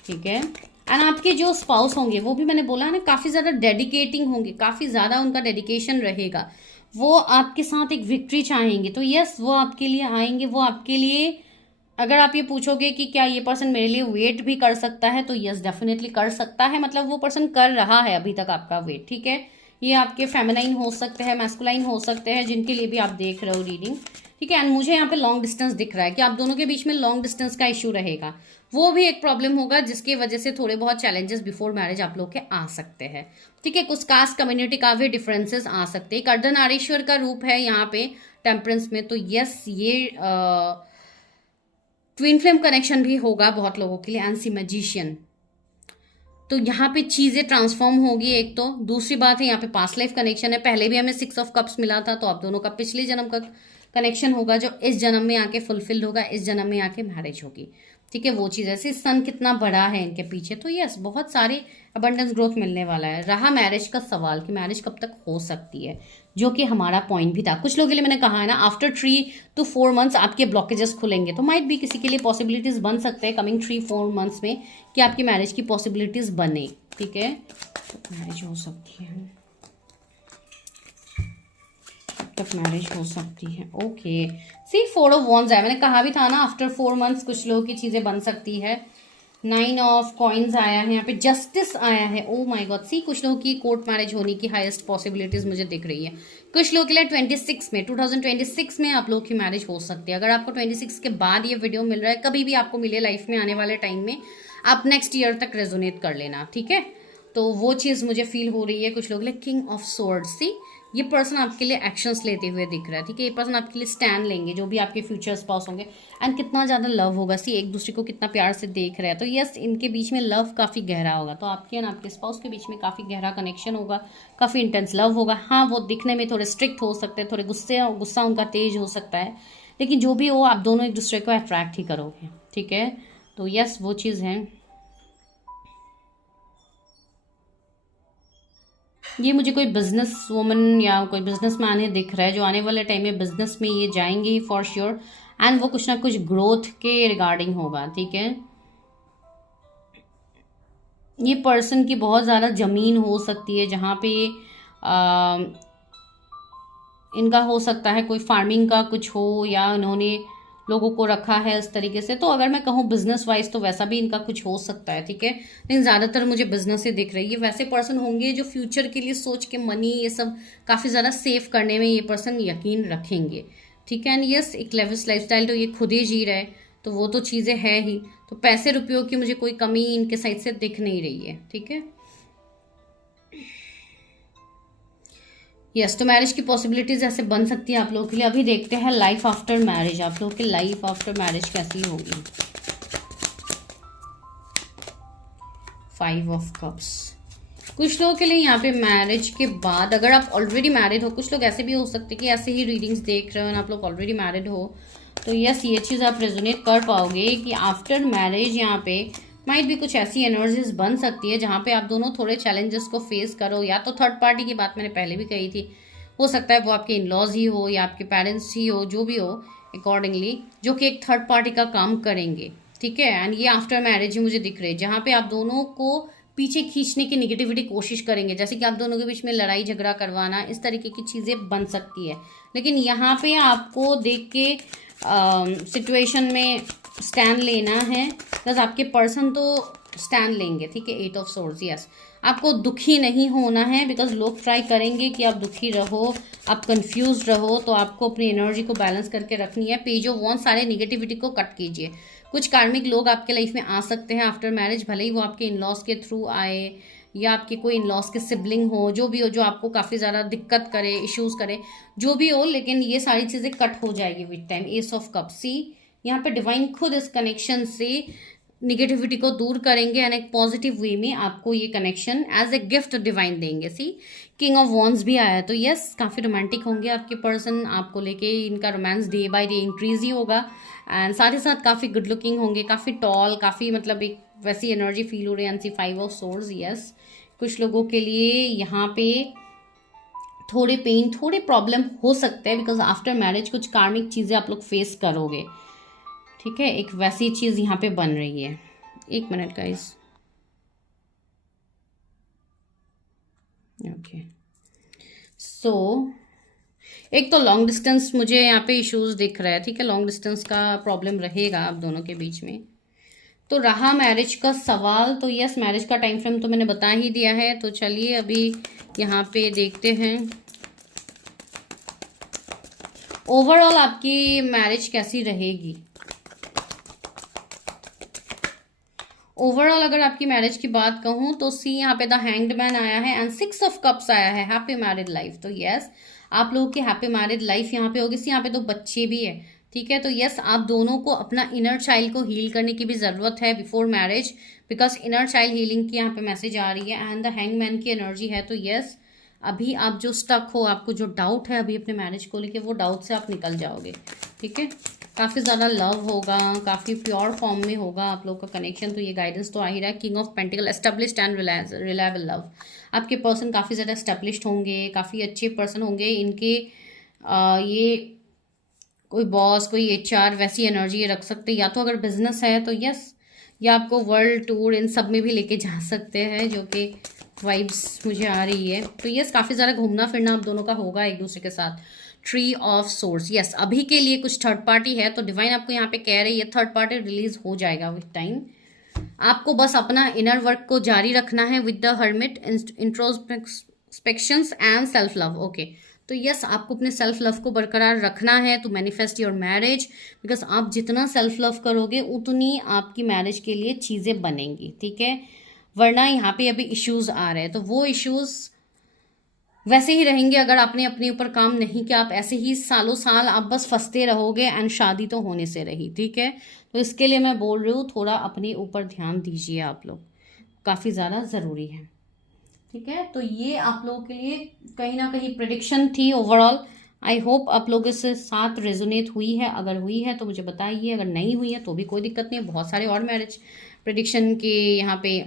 ठीक है। एंड आपके जो स्पाउस होंगे वो भी मैंने बोला है ना, काफ़ी ज़्यादा डेडिकेटिंग होंगे, काफ़ी ज़्यादा उनका डेडिकेशन रहेगा, वो आपके साथ एक विक्ट्री चाहेंगे। तो यस, वो आपके लिए आएंगे, वो आपके लिए, अगर आप ये पूछोगे कि क्या ये पर्सन मेरे लिए वेट भी कर सकता है, तो यस डेफिनेटली कर सकता है, मतलब वो पर्सन कर रहा है अभी तक आपका वेट, ठीक है। ये आपके फेमिनाइन हो सकते हैं, मैस्कुलाइन हो सकते हैं, जिनके लिए भी आप देख रहे हो रीडिंग, ठीक है। एंड मुझे यहाँ पे लॉन्ग डिस्टेंस दिख रहा है कि आप दोनों के बीच में लॉन्ग डिस्टेंस का इशू रहेगा, वो भी एक प्रॉब्लम होगा जिसकी वजह से थोड़े बहुत चैलेंजेस बिफोर मैरिज आप लोग के आ सकते हैं, ठीक है। कुछ कास्ट कम्युनिटी का भी डिफरेंसेस आ सकते हैं। एक अर्धनारीश्वर का रूप है यहाँ पे टेम्परेंस में, तो यस ये ट्विन फ्लेम कनेक्शन भी होगा बहुत लोगों के लिए, एंड मैजिशियन। तो यहाँ पे चीजें ट्रांसफॉर्म होगी एक तो, दूसरी बात है यहाँ पे पास्ट लाइफ कनेक्शन है, पहले भी हमें 6 ऑफ कप्स मिला था, तो आप दोनों का पिछले जन्म का कनेक्शन होगा जो इस जन्म में आके फुलफिल्ड होगा, इस जन्म में आके मैरिज होगी, ठीक है। वो चीज़ ऐसे, सन कितना बड़ा है इनके पीछे, तो यस बहुत सारे अबंडेंस ग्रोथ मिलने वाला है। रहा मैरिज का सवाल कि मैरिज कब तक हो सकती है, जो कि हमारा पॉइंट भी था। कुछ लोगों के लिए मैंने कहा है ना, आफ्टर 3 to 4 मंथ्स आपके ब्लॉकेजेस खुलेंगे, तो माइट भी किसी के लिए पॉसिबिलिटीज बन सकते हैं कमिंग 3-4 मंथ्स में कि आपकी मैरिज की पॉसिबिलिटीज बने, ठीक है। तो मैरिज हो सकती है, तक मैरिज हो सकती है, ओके। सी 4 ऑफ वॉन्ड्स है, मैंने कहा भी था ना आफ्टर 4 मंथ्स कुछ लोगों की चीज़ें बन सकती है। 9 ऑफ कॉइन्स आया है यहाँ पे, जस्टिस आया है, ओ माय गॉड। सी कुछ लोगों की कोर्ट मैरिज होने की हाईएस्ट पॉसिबिलिटीज मुझे दिख रही है। कुछ लोगों के लिए 2026 में आप लोग की मैरिज हो सकती है। अगर आपको 26 के बाद ये वीडियो मिल रहा है, कभी भी आपको मिले लाइफ में आने वाले टाइम में, आप नेक्स्ट ईयर तक रेजोनेट कर लेना, ठीक है। तो वो चीज़ मुझे फील हो रही है कुछ लोग लिए। किंग ऑफ सोर्ड्स, सी ये पर्सन आपके लिए एक्शंस लेते हुए दिख रहा है, ठीक है। ये पर्सन आपके लिए स्टैंड लेंगे, जो भी आपके फ्यूचर स्पाउस होंगे। एंड कितना ज़्यादा लव होगा, सी एक दूसरे को कितना प्यार से देख रहे हैं, तो यस इनके बीच में लव काफ़ी गहरा होगा। तो आपके एंड आपके स्पाउस के बीच में काफ़ी गहरा कनेक्शन होगा, काफ़ी इंटेंस लव होगा। हाँ, वो दिखने में थोड़े स्ट्रिक्ट हो सकते हैं, थोड़े गुस्सा उनका तेज हो सकता है, लेकिन जो भी हो आप दोनों एक दूसरे को अट्रैक्ट ही करोगे, ठीक है। तो यस वो चीज़ है। ये मुझे कोई बिजनेस वुमन या कोई बिजनेस मैन है दिख रहा है, जो आने वाले टाइम में बिजनेस में ये जाएंगे ही फॉर श्योर। एंड वो कुछ ना कुछ ग्रोथ के रिगार्डिंग होगा, ठीक है। ये पर्सन की बहुत ज़्यादा ज़मीन हो सकती है जहाँ पे इनका हो सकता है कोई फार्मिंग का कुछ हो, या उन्होंने लोगों को रखा है इस तरीके से। तो अगर मैं कहूँ बिजनेस वाइज तो वैसा भी इनका कुछ हो सकता है, ठीक है। लेकिन ज़्यादातर मुझे बिजनेस ही दिख रही है। वैसे पर्सन होंगे जो फ्यूचर के लिए सोच के मनी ये सब काफ़ी ज़्यादा सेव करने में ये पर्सन यकीन रखेंगे, ठीक है। एंड यस एक लेविश लाइफस्टाइल तो ये खुद ही जी रहे, तो वो तो चीज़ें है ही। तो पैसे रुपयों की मुझे कोई कमी इनके साइड से दिख नहीं रही है, ठीक है। यस तो मैरिज की पॉसिबिलिटीज ऐसे बन सकती है आप लोगों के लिए। अभी देखते हैं लाइफ आफ्टर मैरिज, आप लोगों की लाइफ आफ्टर मैरिज कैसी होगी। 5 ऑफ कप्स, कुछ लोगों के लिए यहाँ पे मैरिज के बाद, अगर आप ऑलरेडी मैरिड हो, कुछ लोग ऐसे भी हो सकते हैं कि ऐसे ही रीडिंग्स देख रहे हो और आप लोग ऑलरेडी मैरिड हो, तो यस ये चीज़ आप रेजोनेट कर पाओगे कि आफ्टर मैरिज यहाँ पे माइट भी कुछ ऐसी एनर्जीज बन सकती है जहाँ पे आप दोनों थोड़े चैलेंजेस को फेस करो। या तो थर्ड पार्टी की बात मैंने पहले भी कही थी, हो सकता है वो आपके इन लॉज ही हो या आपके पेरेंट्स ही हो, जो भी हो अकॉर्डिंगली, जो कि एक थर्ड पार्टी का काम करेंगे। ठीक है, एंड ये आफ्टर मैरिज ही मुझे दिख रही है, जहाँ पे आप दोनों को पीछे खींचने की निगेटिविटी कोशिश करेंगे, जैसे कि आप दोनों के बीच में लड़ाई झगड़ा करवाना, इस तरीके की चीज़ें बन सकती है। लेकिन यहाँ पे आपको देख के सिचुएशन में स्टैंड लेना है, बस आपके पर्सन तो स्टैंड लेंगे। ठीक है, 8 ऑफ सोर्ड्स, यस आपको दुखी नहीं होना है, बिकॉज लोग ट्राई करेंगे कि आप दुखी रहो, आप कंफ्यूज रहो, तो आपको अपनी एनर्जी को बैलेंस करके रखनी है। पेज ऑफ वॉन्ड्स, सारे निगेटिविटी को कट कीजिए। कुछ कार्मिक लोग आपके लाइफ में आ सकते हैं आफ्टर मैरिज, भले ही वो आपके इन लॉज के थ्रू आए या आपके कोई इन लॉज के सिबलिंग हो, जो भी हो, जो आपको काफ़ी ज़्यादा दिक्कत करे, इश्यूज करे, जो भी हो, लेकिन ये सारी चीज़ें कट हो जाएगी with time. Ace of cups, see यहाँ पे डिवाइन खुद इस कनेक्शन से निगेटिविटी को दूर करेंगे एंड एक पॉजिटिव वे में आपको ये connection as a gift divine देंगे। सी किंग ऑफ वॉन्ड्स भी आया है, तो यस काफ़ी रोमांटिक होंगे आपके पर्सन, आपको लेके इनका romance day by day increase ही होगा। एंड साथ ही साथ काफ़ी गुड लुकिंग होंगे, काफ़ी टॉल, काफ़ी मतलब एक वैसी एनर्जी फील हो रही है। And see 5 of swords, yes कुछ लोगों के लिए यहाँ पे थोड़े पेन, थोड़े प्रॉब्लम हो सकते हैं, बिकॉज आफ्टर मैरिज कुछ कार्मिक चीज़ें आप लोग फेस करोगे। ठीक है, एक वैसी चीज़ यहाँ पे बन रही है। एक मिनट गाइस, ओके सो एक तो लॉन्ग डिस्टेंस मुझे यहाँ पे इश्यूज दिख रहा है। ठीक है, लॉन्ग डिस्टेंस का प्रॉब्लम रहेगा आप दोनों के बीच में। तो रहा मैरिज का सवाल, तो यस मैरिज का टाइम फ्रेम तो मैंने बता ही दिया है। तो चलिए अभी यहाँ पे देखते हैं ओवरऑल आपकी मैरिज कैसी रहेगी। ओवरऑल अगर आपकी मैरिज की बात कहूँ तो सी यहाँ पे द हैंग्ड मैन आया है एंड 6 ऑफ कप्स आया है, हैप्पी मैरिड लाइफ। तो यस आप लोगों की हैप्पी मैरिड लाइफ यहाँ पे होगी। सी यहाँ पे तो बच्चे भी है। ठीक है, तो यस आप दोनों को अपना इनर चाइल्ड को हील करने की भी ज़रूरत है before marriage, because inner child healing की यहाँ पे मैसेज आ रही है एंड द हैंग मैन की एनर्जी है। तो यस अभी आप जो स्टक हो, आपको जो डाउट है अभी अपने मैरिज को लेके, वो डाउट से आप निकल जाओगे। ठीक है, काफ़ी ज़्यादा लव होगा, काफ़ी प्योर फॉर्म में होगा आप लोग का कनेक्शन। तो ये गाइडेंस तो आ ही रहा है। King of pentacle, established and reliable love. आपके पर्सन काफ़ी ज़्यादा एस्टेब्लिश्ड होंगे, काफ़ी अच्छे पर्सन होंगे। इनके ये कोई बॉस, कोई एचआर वैसी एनर्जी ये रख सकते हैं, या तो अगर बिजनेस है तो यस, या आपको वर्ल्ड टूर इन सब में भी लेके जा सकते हैं, जो कि वाइब्स मुझे आ रही है। तो यस काफ़ी ज़्यादा घूमना फिरना आप दोनों का होगा एक दूसरे के साथ। ट्री ऑफ सोर्स, यस अभी के लिए कुछ थर्ड पार्टी है, तो डिवाइन आपको यहाँ पे कह रही है थर्ड पार्टी रिलीज हो जाएगा विद टाइम। आपको बस अपना इनर वर्क को जारी रखना है with the hermit, introspections and self love. Okay, तो यस आपको अपने सेल्फ लव को बरकरार रखना है to manifest your marriage, because आप जितना सेल्फ लव करोगे उतनी आपकी मैरिज के लिए चीज़ें बनेंगी। ठीक है, वरना यहाँ पे अभी इश्यूज आ रहे हैं, तो वो इश्यूज वैसे ही रहेंगे अगर आपने अपने ऊपर काम नहीं किया। आप ऐसे ही सालों साल आप बस फंसते रहोगे एंड शादी तो होने से रही। ठीक है, तो इसके लिए मैं बोल रही हूँ थोड़ा अपने ऊपर ध्यान दीजिए आप लोग, काफ़ी ज़्यादा ज़रूरी है। ठीक है, तो ये आप लोगों के लिए कहीं ना कहीं प्रेडिक्शन थी ओवरऑल। आई होप आप लोगों से साथ रेजोनेट हुई है, अगर हुई है तो मुझे बताइए, अगर नहीं हुई है तो भी कोई दिक्कत नहीं है। बहुत सारे और मैरिज प्रेडिक्शन के यहाँ पे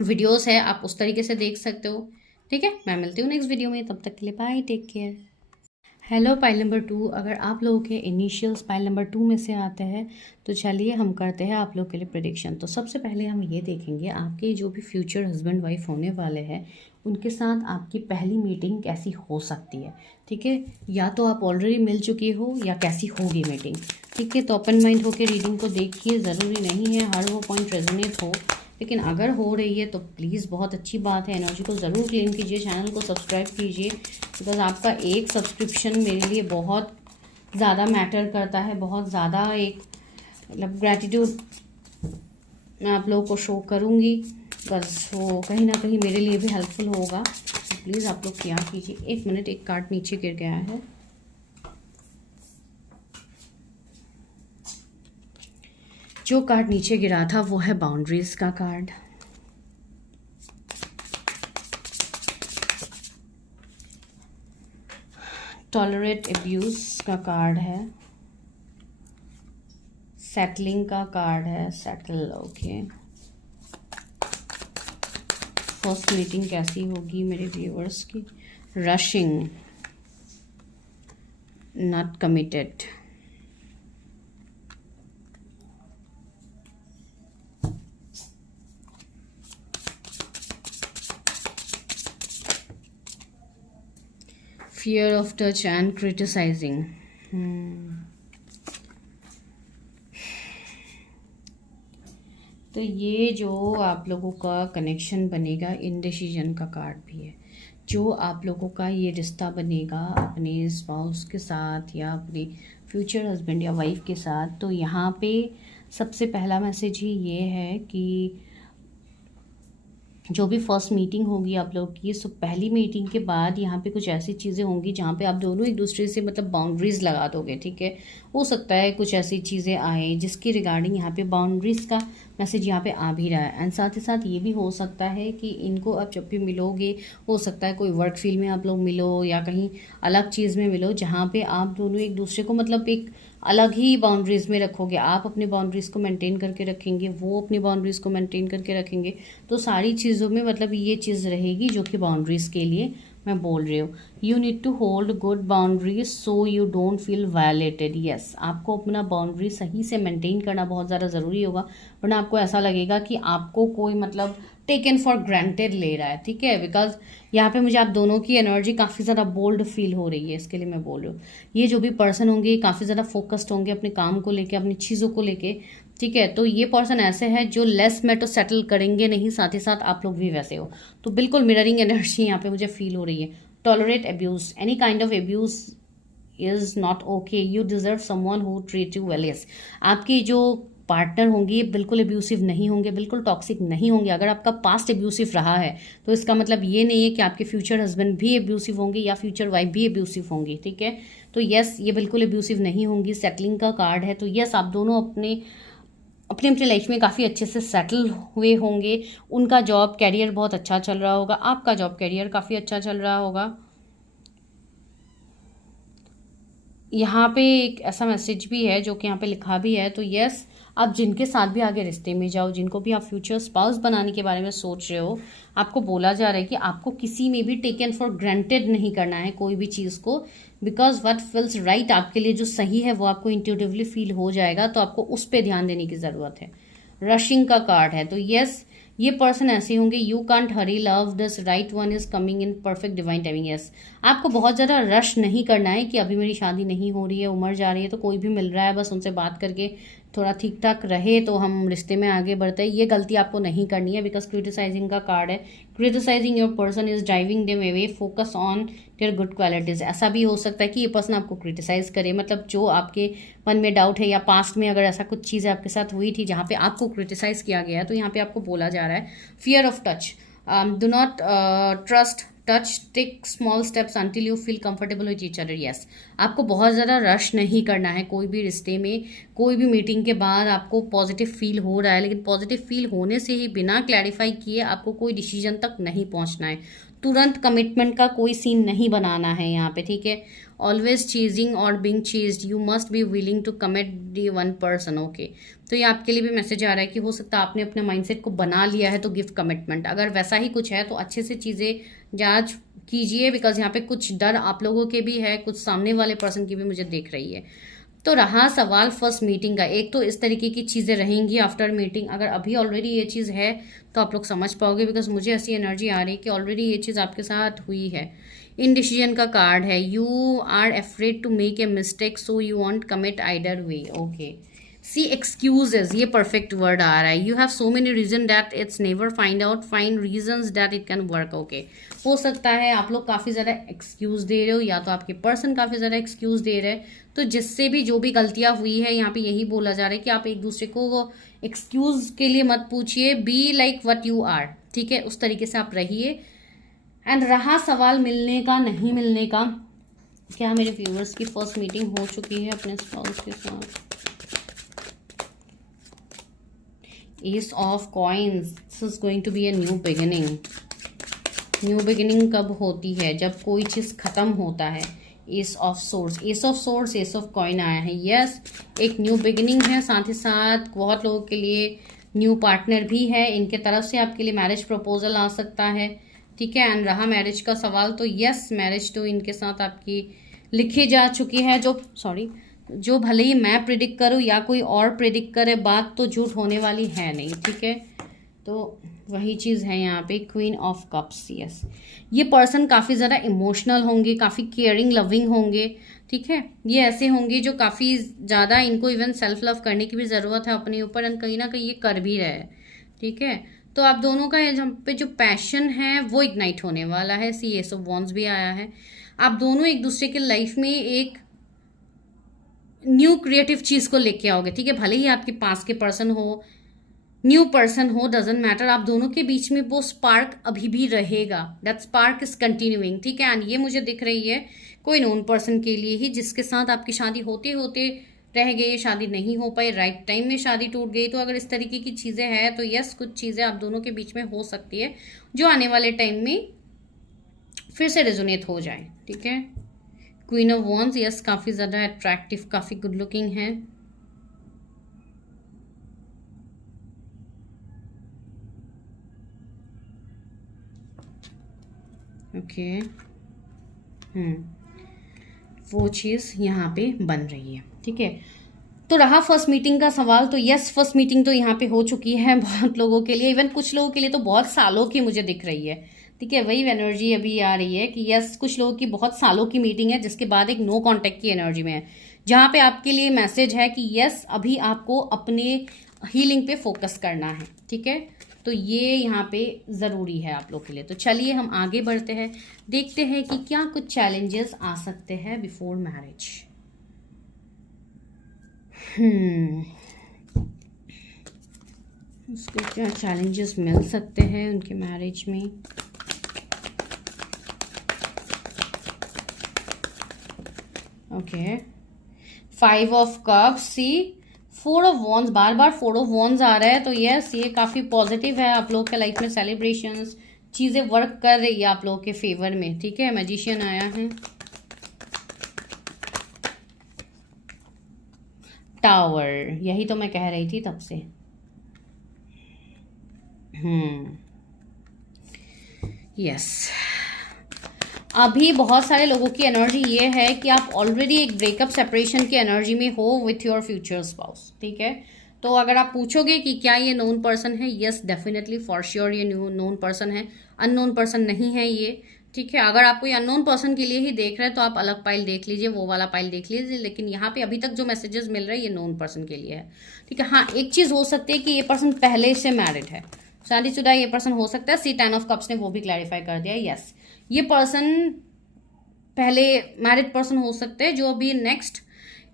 वीडियोस है, आप उस तरीके से देख सकते हो। ठीक है, मैं मिलती हूँ नेक्स्ट वीडियो में, तब तक के लिए bye, take care. Hello pile number 2, अगर आप लोगों के इनिशियल्स पाइल नंबर 2 में से आते हैं तो चलिए हम करते हैं आप लोग के लिए प्रेडिक्शन। तो सबसे पहले हम ये देखेंगे आपके जो भी फ्यूचर हस्बैंड वाइफ होने वाले हैं उनके साथ आपकी पहली मीटिंग कैसी हो सकती है। ठीक है, या तो आप ऑलरेडी मिल चुकी हो या कैसी होगी मीटिंग। ठीक है, तो ओपन माइंड होकर रीडिंग को देखिए, ज़रूरी नहीं है हर वो पॉइंट रेजोनेट हो, लेकिन अगर हो रही है तो प्लीज़ बहुत अच्छी बात है। एनर्जी को ज़रूर क्लेम कीजिए, चैनल को सब्सक्राइब कीजिए, बिकॉज आपका एक सब्सक्रिप्शन मेरे लिए बहुत ज़्यादा मैटर करता है, बहुत ज़्यादा एक मतलब ग्रैटिट्यूड मैं आप लोगों को शो करूँगी, बस वो कहीं ना कहीं मेरे लिए भी हेल्पफुल होगा। तो प्लीज़ आप लोग क्या कीजिए। एक मिनट, एक कार्ड नीचे गिर गया है। जो कार्ड नीचे गिरा था वो है बाउंड्रीज का कार्ड। टॉलरेट एब्यूज का कार्ड है, सेटलिंग का कार्ड है, सेटल, ओके। फर्स्ट मीटिंग कैसी होगी मेरे व्यूअर्स की? Rushing, not committed, fear of touch and criticizing. तो ये जो आप लोगों का कनेक्शन बनेगा, इनडिसीजन का कार्ड भी है। जो आप लोगों का ये रिश्ता बनेगा अपने स्पाउस के साथ या अपने फ्यूचर हस्बैंड या वाइफ के साथ, तो यहाँ पे सबसे पहला मैसेज ही ये है कि जो भी फर्स्ट मीटिंग होगी आप लोग की, सो पहली मीटिंग के बाद यहाँ पे कुछ ऐसी चीज़ें होंगी जहाँ पे आप दोनों एक दूसरे से मतलब बाउंड्रीज़ लगा दोगे, ठीक है। हो सकता है कुछ ऐसी चीज़ें आए जिसकी रिगार्डिंग यहाँ पे बाउंड्रीज़ का मैसेज यहाँ पे आ भी रहा है। एंड साथ ही साथ ये भी हो सकता है कि इनको आप जब भी मिलोगे, हो सकता है कोई वर्क फील्ड में आप लोग मिलो या कहीं अलग चीज़ में मिलो, जहाँ पे आप दोनों एक दूसरे को मतलब एक अलग ही बाउंड्रीज़ में रखोगे। आप अपनी बाउंड्रीज़ को मेंटेन करके रखेंगे, वो अपनी बाउंड्रीज़ को मेंटेन करके रखेंगे। तो सारी चीज़ों में मतलब ये चीज़ रहेगी जो कि बाउंड्रीज़ के लिए मैं बोल रही हूँ। You need to hold good boundaries so you don't feel violated. Yes, आपको अपना बाउंड्री सही से मेंटेन करना बहुत ज़्यादा ज़रूरी होगा, वरना आपको ऐसा लगेगा कि आपको कोई मतलब टेकन फॉर ग्रांटेड ले रहा है, ठीक है। बिकॉज यहाँ पे मुझे आप दोनों की एनर्जी काफ़ी ज़्यादा बोल्ड फील हो रही है, इसके लिए मैं बोल रही हूँ। ये जो भी पर्सन होंगे काफ़ी ज़्यादा फोकस्ड होंगे अपने काम को लेके, अपनी चीज़ों को लेके, ठीक है। तो ये पर्सन ऐसे है जो लेस में तो सेटल करेंगे नहीं, साथ ही साथ आप लोग भी वैसे हो। तो बिल्कुल मिररिंग एनर्जी यहाँ पे मुझे फील हो रही है। Tolerate abuse, any kind of abuse is not okay, you deserve someone who treat you well. Yes, आपकी जो पार्टनर होंगे बिल्कुल एब्यूसिव नहीं होंगे, बिल्कुल टॉक्सिक नहीं होंगे। अगर आपका पास्ट एब्यूसिव रहा है तो इसका मतलब ये नहीं है कि आपके फ्यूचर हस्बैंड भी एब्यूसिव होंगे या फ्यूचर वाइफ भी एब्यूसिव होंगी, ठीक है। तो यस, ये बिल्कुल एब्यूसिव नहीं होंगी। सेटलिंग का कार्ड है, तो यस आप दोनों अपने अपनी लाइफ में काफ़ी अच्छे से सेटल हुए होंगे। उनका जॉब कैरियर बहुत अच्छा चल रहा होगा, आपका जॉब कैरियर काफ़ी अच्छा चल रहा होगा। यहाँ पे एक ऐसा मैसेज भी है जो कि यहाँ पे लिखा भी है। तो यस, आप जिनके साथ भी आगे रिश्ते में जाओ, जिनको भी आप फ्यूचर स्पाउस बनाने के बारे में सोच रहे हो, आपको बोला जा रहा है कि आपको किसी में भी टेकन फॉर ग्रांटेड नहीं करना है कोई भी चीज़ को। बिकॉज व्हाट फील्स राइट, आपके लिए जो सही है वो आपको इंट्यूटिवली फील हो जाएगा, तो आपको उस पर ध्यान देने की ज़रूरत है। रशिंग का कार्ड है, तो यस ये पर्सन ऐसे होंगे, you can't Hari love, this right one is coming in perfect divine timing. Yes, आपको बहुत ज़्यादा रश नहीं करना है कि अभी मेरी शादी नहीं हो रही है, उम्र जा रही है, तो कोई भी मिल रहा है बस उनसे बात करके थोड़ा ठीक ठाक रहे तो हम रिश्ते में आगे बढ़ते हैं। ये गलती आपको नहीं करनी है, बिकॉज क्रिटिसाइजिंग का कार्ड है। Criticising your person is driving them away, focus on their good qualities. ऐसा भी हो सकता है कि ये पर्सन आपको क्रिटिसाइज करे, मतलब जो आपके मन में डाउट है या पास्ट में अगर ऐसा कुछ चीज़ आपके साथ हुई थी जहाँ पे आपको क्रिटिसाइज किया गया है, तो यहाँ पे आपको बोला जा रहा है fear of touch, do not trust touch, take small steps until you feel comfortable with each other. Yes, आपको बहुत ज़्यादा रश नहीं करना है कोई भी रिश्ते में। कोई भी मीटिंग के बाद आपको पॉजिटिव फील हो रहा है, लेकिन पॉजिटिव फील होने से ही बिना क्लैरिफाई किए आपको कोई डिसीजन तक नहीं पहुंचना है। तुरंत कमिटमेंट का कोई सीन नहीं बनाना है यहाँ पे, ठीक है। ऑलवेज चीजिंग और being chased, you must be willing to commit the one person. Okay, तो ये आपके लिए भी मैसेज आ रहा है कि हो सकता है आपने अपने माइंडसेट को बना लिया है तो गिव कमिटमेंट। अगर वैसा ही कुछ है तो अच्छे से चीज़ें जांच कीजिए, बिकॉज यहाँ पे कुछ डर आप लोगों के भी है, कुछ सामने वाले पर्सन की भी मुझे देख रही है। तो रहा सवाल फर्स्ट मीटिंग का, एक तो इस तरीके की चीज़ें रहेंगी आफ्टर मीटिंग। अगर अभी ऑलरेडी ये चीज़ है तो आप लोग समझ पाओगे, बिकॉज मुझे ऐसी एनर्जी आ रही है कि ऑलरेडी ये चीज़ आपके साथ हुई है। इनडिसीजन का कार्ड है, you are afraid to make a mistake so you won't commit either way. Okay, see excuses, ये परफेक्ट वर्ड आ रहा है। You have so many reason that it's never find out, find reasons that it can work. Okay, हो सकता है आप लोग काफ़ी ज़्यादा एक्सक्यूज़ दे रहे हो या तो आपके पर्सन काफ़ी ज़्यादा एक्सक्यूज़ दे रहे हैं। तो जिससे भी जो भी गलतियाँ हुई है यहाँ पे यही बोला जा रहा है कि आप एक दूसरे को एक्सक्यूज़ के लिए मत पूछिए, be like what you are, ठीक है, उस तरीके से आप रहिए। एंड रहा सवाल मिलने का नहीं मिलने का, क्या मेरे व्यूअर्स की फर्स्ट मीटिंग हो चुकी है अपने स्पाउस के साथ? Ace of coins, this is going to be a new beginning. New beginning कब होती है? जब कोई चीज़ ख़त्म होता है। Ace of swords, ace of swords, ace of coin आया है। यस, एक न्यू बिगिनिंग है, साथ ही साथ बहुत लोगों के लिए न्यू पार्टनर भी है, इनके तरफ से आपके लिए मैरिज प्रपोजल आ सकता है, ठीक है। एंड रहा मैरिज का सवाल तो यस, मैरिज तो इनके साथ आपकी लिखी जा चुकी है। जो भले ही मैं प्रिडिक्ट करूँ या कोई और प्रिडिक्ट करे, बात तो झूठ होने वाली है नहीं, ठीक है। तो वही चीज़ है यहाँ पे, क्वीन ऑफ कप्स। यस, ये पर्सन काफ़ी ज़्यादा इमोशनल होंगे, काफ़ी केयरिंग लविंग होंगे, ठीक है। ये ऐसे होंगे जो काफ़ी ज़्यादा, इनको इवन सेल्फ लव करने की भी ज़रूरत है अपने ऊपर, एंड कहीं ना कहीं ये कर भी रहे हैं, ठीक है। तो आप दोनों का यहाँ पे जो पैशन है वो इग्नाइट होने वाला है। सी एस ऑफ वॉन्ड्स भी आया है। आप दोनों एक दूसरे के लाइफ में एक न्यू क्रिएटिव चीज़ को लेके आओगे, ठीक है। भले ही आपके पास के पर्सन हो, न्यू पर्सन हो, डजेंट मैटर, आप दोनों के बीच में वो स्पार्क अभी भी रहेगा। दैट स्पार्क इज कंटिन्यूइंग, ठीक है। एंड ये मुझे दिख रही है कोई नोन पर्सन के लिए ही, जिसके साथ आपकी शादी होते होते रह गई, शादी नहीं हो पाई, राइट टाइम में शादी टूट गई। तो अगर इस तरीके की चीज़ें हैं तो यस, कुछ चीज़ें आप दोनों के बीच में हो सकती है जो आने वाले टाइम में फिर से रेजोनेट हो जाए, ठीक है। क्वीन ऑफ वॉन्ड्स, यस, काफ़ी ज़्यादा अट्रैक्टिव, काफ़ी गुड लुकिंग है। ओके, वो चीज़ यहाँ पे बन रही है, ठीक है। तो रहा फर्स्ट मीटिंग का सवाल, तो यस, फर्स्ट मीटिंग तो यहाँ पे हो चुकी है बहुत लोगों के लिए, इवन कुछ लोगों के लिए तो बहुत सालों की मुझे दिख रही है, ठीक है। वही एनर्जी अभी आ रही है कि यस, कुछ लोगों की बहुत सालों की मीटिंग है, जिसके बाद एक नो कांटेक्ट की एनर्जी में है, जहाँ पे आपके लिए मैसेज है कि यस, अभी आपको अपने हीलिंग पे फोकस करना है, ठीक है। तो ये यहाँ पे ज़रूरी है आप लोग के लिए। तो चलिए हम आगे बढ़ते हैं, देखते हैं कि क्या कुछ चैलेंजेस आ सकते हैं बिफोर मैरिज। उसको क्या चैलेंजेस मिल सकते हैं उनके मैरिज में। Okay, 5 of cups, see 4 of wands, बार बार 4 ऑफ वॉन्ड्स आ रहा है, तो यस, ये काफ़ी पॉजिटिव है। आप लोग के लाइफ में सेलिब्रेशंस, चीज़ें वर्क कर रही है आप लोग के फेवर में, ठीक है। मैजिशियन आया है, टावर, यही तो मैं कह रही थी तब से। यस, अभी बहुत सारे लोगों की एनर्जी ये है कि आप ऑलरेडी एक ब्रेकअप सेपरेशन की एनर्जी में हो विथ योर फ्यूचर स्पाउस, ठीक है। तो अगर आप पूछोगे कि क्या ये नोन पर्सन है, यस, डेफिनेटली फॉर श्योर ये नोन पर्सन है, अननोन पर्सन नहीं है ये, ठीक है। अगर आप कोई अननोन पर्सन के लिए ही देख रहे हैं तो आप अलग पाइल देख लीजिए, वो वाला पाइल देख लीजिए, लेकिन यहाँ पे अभी तक जो मैसेजेस मिल रहे हैं ये नोन पर्सन के लिए है, ठीक है। हाँ, एक चीज़ हो सकती है कि ये पर्सन पहले से मैरिड है, शादीशुदा ये पर्सन हो सकता है। सी 10 ऑफ कप्स ने वो भी क्लैरिफाई कर दिया। यस, ये पर्सन पहले मैरिड पर्सन हो सकते हैं, जो अभी नेक्स्ट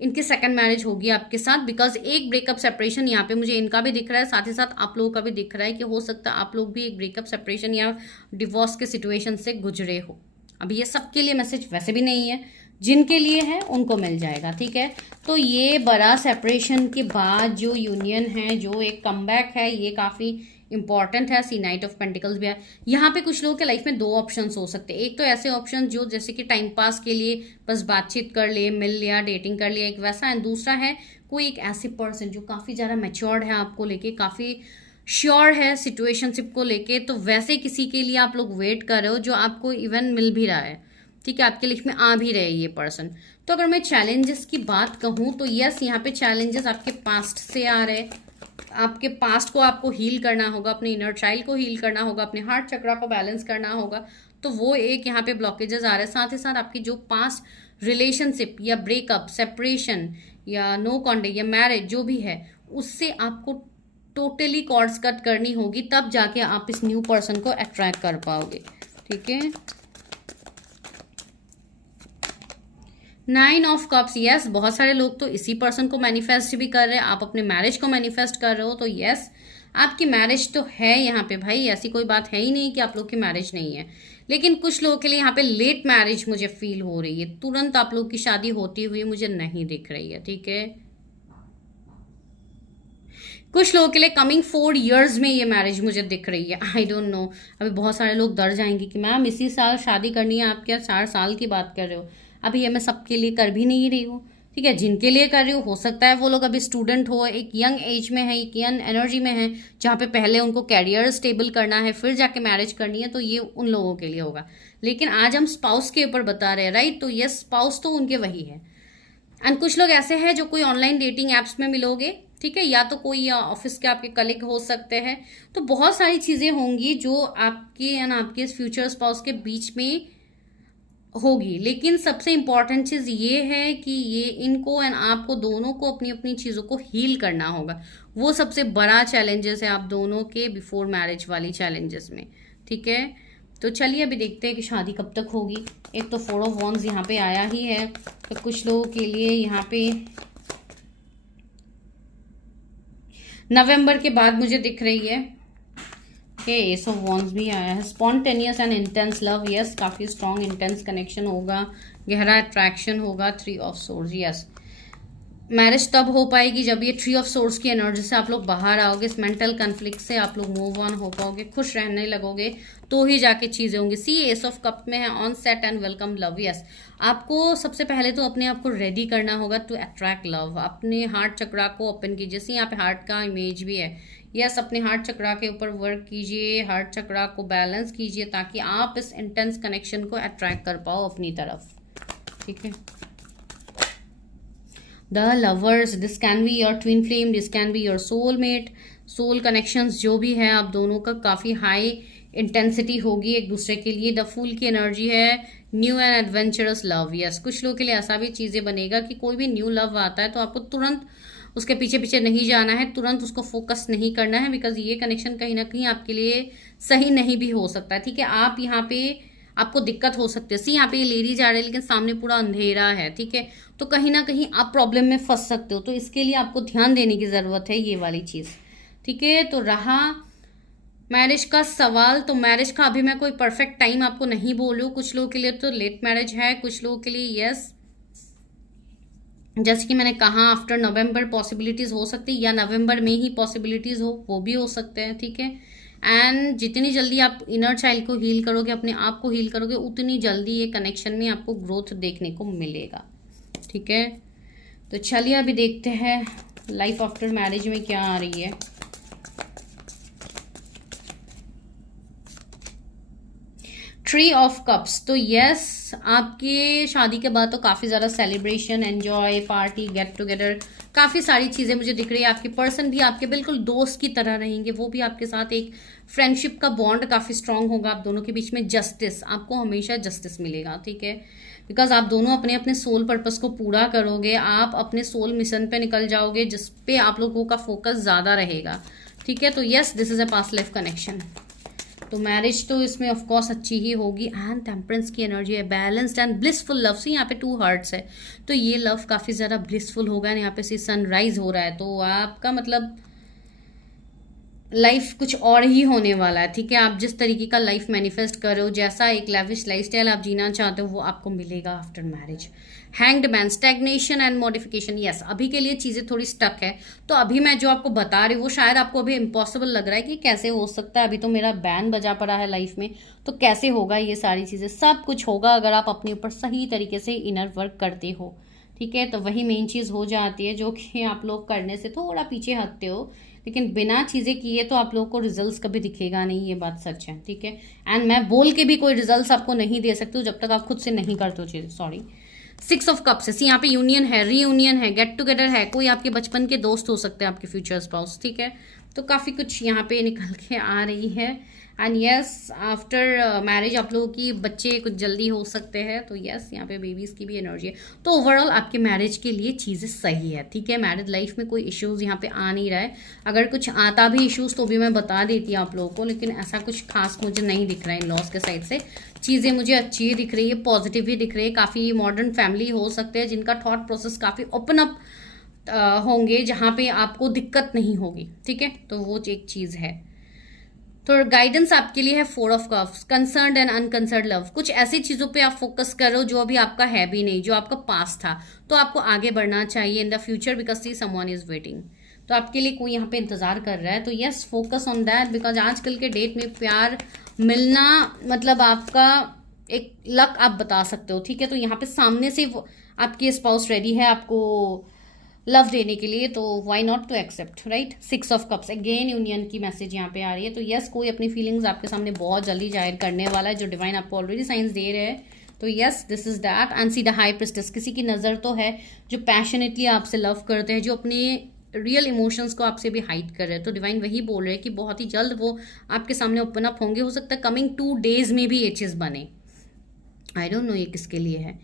इनकी सेकंड मैरिज होगी आपके साथ, बिकॉज एक ब्रेकअप सेपरेशन यहाँ पे मुझे इनका भी दिख रहा है, साथ ही साथ आप लोगों का भी दिख रहा है कि हो सकता है आप लोग भी एक ब्रेकअप सेपरेशन या डिवोर्स के सिचुएशन से गुजरे हो। अभी ये सबके लिए मैसेज वैसे भी नहीं है, जिनके लिए है उनको मिल जाएगा, ठीक है। तो ये बड़ा सेपरेशन के बाद जो यूनियन है, जो एक कमबैक है, ये काफ़ी इंपॉर्टेंट है। सी नाइट ऑफ पेंटिकल्स भी है यहाँ पे। कुछ लोगों के लाइफ में 2 ऑप्शंस हो सकते हैं। एक तो ऐसे ऑप्शन जो जैसे कि टाइम पास के लिए बस बातचीत कर ले, मिल लिया, डेटिंग कर लिया, एक वैसा। एंड दूसरा है कोई एक ऐसे पर्सन जो काफ़ी ज़्यादा मैच्योर्ड है आपको लेके, काफ़ी श्योर है सिचुएशनशिप को लेके, तो वैसे किसी के लिए आप लोग वेट कर रहे हो जो आपको इवन मिल भी रहा है, ठीक है, आपके लाइफ में आ भी रहे ये पर्सन। तो अगर मैं चैलेंजेस की बात कहूँ तो यस, यहाँ पे चैलेंजेस आपके पास्ट से आ रहे, आपके पास्ट को आपको हील करना होगा, अपने इनर चाइल्ड को हील करना होगा, अपने हार्ट चक्रा को बैलेंस करना होगा, तो वो एक यहाँ पे ब्लॉकेजेस आ रहे हैं। साथ ही साथ आपकी जो पास्ट रिलेशनशिप या ब्रेकअप, सेपरेशन या नो कॉन्टेक्ट या मैरिज जो भी है, उससे आपको टोटली कॉर्ड्स कट करनी होगी, तब जाके आप इस न्यू पर्सन को अट्रैक्ट कर पाओगे, ठीक है। 9 ऑफ कप्स, यस, बहुत सारे लोग तो इसी पर्सन को मैनिफेस्ट भी कर रहे हैं, आप अपने मैरिज को मैनिफेस्ट कर रहे हो, तो यस, आपकी मैरिज तो है यहाँ पे भाई, ऐसी कोई बात है ही नहीं कि आप लोग की मैरिज नहीं है। लेकिन कुछ लोगों के लिए यहाँ पे लेट मैरिज मुझे फील हो रही है, तुरंत आप लोग की शादी होती हुई मुझे नहीं दिख रही है, ठीक है। कुछ लोगों के लिए कमिंग 4 years में ये मैरिज मुझे दिख रही है। आई डोंट नो, अभी बहुत सारे लोग डर जाएंगे कि मैम इसी साल शादी करनी है, आप क्या 4 साल की बात कर रहे हो। अभी ये मैं सबके लिए कर भी नहीं रही हूँ, ठीक है। जिनके लिए कर रही हूँ हो सकता है वो लोग अभी स्टूडेंट हो, एक यंग एज में है, एक यंग एनर्जी में है, जहाँ पे पहले उनको कैरियर स्टेबल करना है फिर जाके मैरिज करनी है, तो ये उन लोगों के लिए होगा। लेकिन आज हम स्पाउस के ऊपर बता रहे हैं, राइट। तो ये स्पाउस तो उनके वही है। एंड कुछ लोग ऐसे हैं जो कोई ऑनलाइन डेटिंग एप्स में मिलोगे, ठीक है, या तो कोई ऑफिस के आपके कलीग हो सकते हैं। तो बहुत सारी चीजें होंगी जो आपके एंड आपके फ्यूचर स्पाउस के बीच में होगी। लेकिन सबसे इंपॉर्टेंट चीज ये है कि ये इनको एंड आपको दोनों को अपनी अपनी चीजों को हील करना होगा। वो सबसे बड़ा चैलेंजेस है आप दोनों के बिफोर मैरिज वाली चैलेंजेस में, ठीक है। तो चलिए अभी देखते हैं कि शादी कब तक होगी। एक तो 4 ऑफ वॉन्ड्स यहाँ पे आया ही है, तो कुछ लोगों के लिए यहाँ पे नवंबर के बाद मुझे दिख रही है। एस ऑफ वॉन्ड्स भी आया है। Spontaneous and intense love, yes, काफी स्ट्रॉन्ग इंटेंस कनेक्शन होगा, गहरा अट्रैक्शन होगा। 3 ऑफ सोर्ड्स, यस, मैरिज तब हो पाएगी जब ये 3 ऑफ सोर्स की एनर्जी से आप लोग बाहर आओगे, इस मेंटल कन्फ्लिक्ट से आप लोग मूव ऑन हो पाओगे, खुश रहने लगोगे, तो ही जाके चीजें होंगी। सी एस ऑफ कप में है, on set and welcome love, yes. आपको सबसे पहले तो अपने आप को रेडी करना होगा टू अट्रैक्ट लव। अपने हार्ट चक्रा को ओपन कीजिए, जैसे यहाँ पे हार्ट का इमेज भी है, यस। अपने हार्ट चक्रा के ऊपर वर्क कीजिए, हार्ट चक्रा को बैलेंस कीजिए, ताकि आप इस इंटेंस कनेक्शन को अट्रैक्ट कर पाओ अपनी तरफ, ठीक है। The lovers, this can be your twin flame, this can be your soulmate, soul connections जो भी है आप दोनों का काफ़ी हाई इंटेंसिटी होगी एक दूसरे के लिए। द फूल की एनर्जी है, new and adventurous love, yes. कुछ लोगों के लिए ऐसा भी चीज़ें बनेगा कि कोई भी न्यू लव आता है तो आपको तुरंत उसके पीछे पीछे नहीं जाना है, तुरंत उसको फोकस नहीं करना है, बिकॉज ये कनेक्शन कहीं ना कहीं आपके लिए सही नहीं भी हो सकता है, ठीक है। आप यहाँ पे आपको दिक्कत हो सकती है। सी यहाँ पे ये लेडी जा रही है लेकिन सामने पूरा अंधेरा है, ठीक है। तो कहीं ना कहीं आप प्रॉब्लम में फंस सकते हो, तो इसके लिए आपको ध्यान देने की जरूरत है, ये वाली चीज, ठीक है। तो रहा मैरिज का सवाल, तो मैरिज का अभी मैं कोई परफेक्ट टाइम आपको नहीं बोलूँ। कुछ लोगों के लिए तो लेट मैरिज है, कुछ लोगों के लिए यस, जैसे कि मैंने कहा आफ्टर नवंबर पॉसिबिलिटीज हो सकती है, या नवंबर में ही पॉसिबिलिटीज हो, वो भी हो सकते हैं, ठीक है। एंड जितनी जल्दी आप इनर चाइल्ड को हील करोगे, अपने आप को हील करोगे, उतनी जल्दी ये कनेक्शन में आपको ग्रोथ देखने को मिलेगा, ठीक है। तो चलिए अभी देखते हैं लाइफ आफ्टर मैरिज में क्या आ रही है। ट्री ऑफ कप्स, तो यस, आपके शादी के बाद तो काफ़ी ज़्यादा celebration, enjoy, party, get together, काफ़ी सारी चीज़ें मुझे दिख रही है। आपके पर्सन भी आपके बिल्कुल दोस्त की तरह रहेंगे, वो भी आपके साथ एक फ्रेंडशिप का बॉन्ड काफ़ी स्ट्रांग होगा आप दोनों के बीच में। जस्टिस, आपको हमेशा जस्टिस मिलेगा, ठीक है, बिकॉज आप दोनों अपने अपने सोल पर्पस को पूरा करोगे, आप अपने सोल मिशन पे निकल जाओगे, जिस पे आप लोगों का फोकस ज़्यादा रहेगा, ठीक है। तो yes, this is a past life connection. तो मैरिज तो इसमें ऑफ कोर्स अच्छी ही होगी। एंड टेम्परेंस की एनर्जी है, बैलेंस्ड एंड ब्लिसफुल लव। से यहाँ पे 2 हार्ट्स है, तो ये लव काफ़ी ज़्यादा ब्लिसफुल होगा। यहाँ पे सी सनराइज हो रहा है, तो आपका मतलब लाइफ कुछ और ही होने वाला है, ठीक है। आप जिस तरीके का लाइफ मैनिफेस्ट कर रहे हो, जैसा एक लैविश लाइफस्टाइल आप जीना चाहते हो, वो आपको मिलेगा after marriage. Hanged man, stagnation and modification, yes, अभी के लिए चीज़ें थोड़ी स्टक है। तो अभी मैं जो आपको बता रही हूँ वो शायद आपको अभी इम्पॉसिबल लग रहा है कि कैसे हो सकता है, अभी तो मेरा बैन बजा पड़ा है लाइफ में, तो कैसे होगा ये सारी चीज़ें। सब कुछ होगा अगर आप अपने ऊपर सही तरीके से इनर वर्क करते हो, ठीक है। तो वही मेन चीज़ हो जाती है जो कि आप लोग करने से थोड़ा पीछे हटते हो, लेकिन बिना चीज़ें किए तो आप लोगों को रिजल्ट्स कभी दिखेगा नहीं, ये बात सच है, ठीक है। एंड मैं बोल के भी कोई रिजल्ट्स आपको नहीं दे सकती हूँ जब तक आप खुद से नहीं करते हो चीज़, सॉरी। 6 ऑफ कप्स है, यहाँ पे यूनियन है, रीयूनियन है, गेट टुगेदर है, कोई आपके बचपन के दोस्त हो सकते हैं, आपके फ्यूचर स्पाउस, ठीक है। तो काफ़ी कुछ यहाँ पे निकल के आ रही है। एंड यस, आफ्टर मैरिज आप लोगों की बच्चे कुछ जल्दी हो सकते हैं, तो यस, यहाँ पे बेबीज़ की भी एनर्जी है। तो ओवरऑल आपके मैरिज के लिए चीज़ें सही है, ठीक है। मैरिज लाइफ में कोई इश्यूज़ यहाँ पे आ नहीं रहा है। अगर कुछ आता भी इश्यूज़ तो भी मैं बता देती हूँ आप लोगों को, लेकिन ऐसा कुछ खास मुझे नहीं दिख रहा है इन लॉस के साइड से। चीज़ें मुझे अच्छी ही दिख रही है, पॉजिटिव ही दिख रही है। काफ़ी मॉडर्न फैमिली हो सकते हैं जिनका थॉट प्रोसेस काफ़ी ओपन अप होंगे, जहाँ पे आपको दिक्कत नहीं होगी, ठीक है। तो वो एक चीज़ है। तो गाइडेंस आपके लिए है 4 of cups, concerned and unconcerned love. कुछ ऐसी चीज़ों पे आप फोकस करो जो अभी आपका है भी नहीं, जो आपका पास था, तो आपको आगे बढ़ना चाहिए in the future, because see someone is waiting. तो आपके लिए कोई यहाँ पे इंतजार कर रहा है, तो yes, focus on that, because आजकल के डेट में प्यार मिलना मतलब आपका एक लक आप बता सकते हो, ठीक है। तो यहाँ पे सामने से आपकी स्पाउस रेडी है आपको लव देने के लिए, तो why not to accept, right. 6 of cups, again union की मैसेज यहाँ पे आ रही है। तो यस, कोई अपनी फीलिंग्स आपके सामने बहुत जल्दी जाहिर करने वाला है, जो डिवाइन आपको ऑलरेडी साइंस दे रहे हैं। तो yes, this is that. And see the high priestess, किसी की नज़र तो है जो पैशनेटली आपसे लव करते हैं, जो अपने रियल इमोशंस को आपसे भी हाइड कर रहे हैं। तो डिवाइन वही बोल रहे हैं कि बहुत ही जल्द वो आपके सामने ओपन अप होंगे। हो सकता है कमिंग 2 डेज में भी ये चीज़ बने। आई डोंट नो ये किसके लिए है।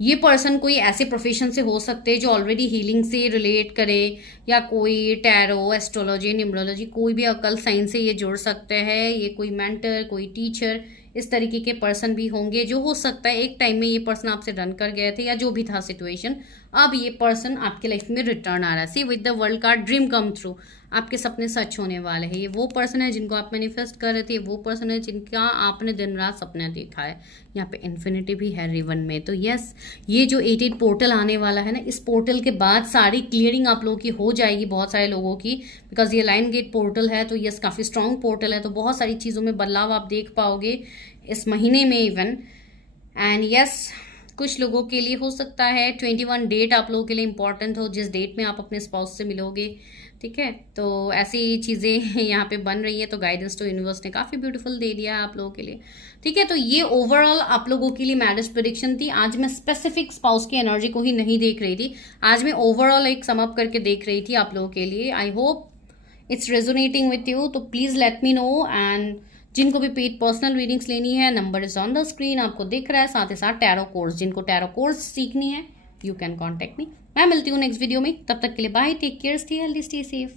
ये पर्सन कोई ऐसे प्रोफेशन से हो सकते हैं जो ऑलरेडी हीलिंग से रिलेट करे, या कोई टैरो, एस्ट्रोलॉजी, न्यूमरोलॉजी, कोई भी अकल साइंस से ये जुड़ सकते हैं। ये कोई मेंटर, कोई टीचर, इस तरीके के पर्सन भी होंगे, जो हो सकता है एक टाइम में ये पर्सन आपसे रन कर गए थे, या जो भी था सिचुएशन, अब ये पर्सन आपके लाइफ में रिटर्न आ रहा है। See with the world card, dream come through, आपके सपने सच होने वाले हैं। ये वो पर्सन है जिनको आप मैनिफेस्ट कर रहे थे, वो पर्सन है जिनका आपने दिन रात सपना देखा है। यहाँ पे इन्फिनिटी भी है रिवन में। तो यस, ये जो 88 पोर्टल आने वाला है ना, इस पोर्टल के बाद सारी क्लियरिंग आप लोगों की हो जाएगी, बहुत सारे लोगों की, बिकॉज ये लाइन गेट पोर्टल है। तो यस, काफ़ी स्ट्रॉन्ग पोर्टल है, तो बहुत सारी चीज़ों में बदलाव आप देख पाओगे इस महीने में इवन। एंड यस, कुछ लोगों के लिए हो सकता है 21 डेट आप लोगों के लिए इंपॉर्टेंट हो, जिस डेट में आप अपने स्पाउस से मिलोगे, ठीक है। तो ऐसी चीज़ें यहाँ पे बन रही है। तो गाइडेंस तो यूनिवर्स ने काफ़ी ब्यूटीफुल दे दिया है आप लोगों के लिए, ठीक है। तो ये ओवरऑल आप लोगों के लिए मैरिज प्रेडिक्शन थी। आज मैं स्पेसिफिक स्पाउस की एनर्जी को ही नहीं देख रही थी, आज मैं ओवरऑल एक सम अप करके देख रही थी आप लोगों के लिए। I hope it's resonating with you. तो please let me know. And जिनको भी पेड पर्सनल रीडिंग्स लेनी है, number is on the screen, आपको दिख रहा है। साथ ही साथ टैरो कोर्स, जिनको टैरो कोर्स सीखनी है, यू कैन कॉन्टेक्ट मी। मैं मिलती हूँ नेक्स्ट वीडियो में, तब तक के लिए bye, take care, stay healthy, stay safe.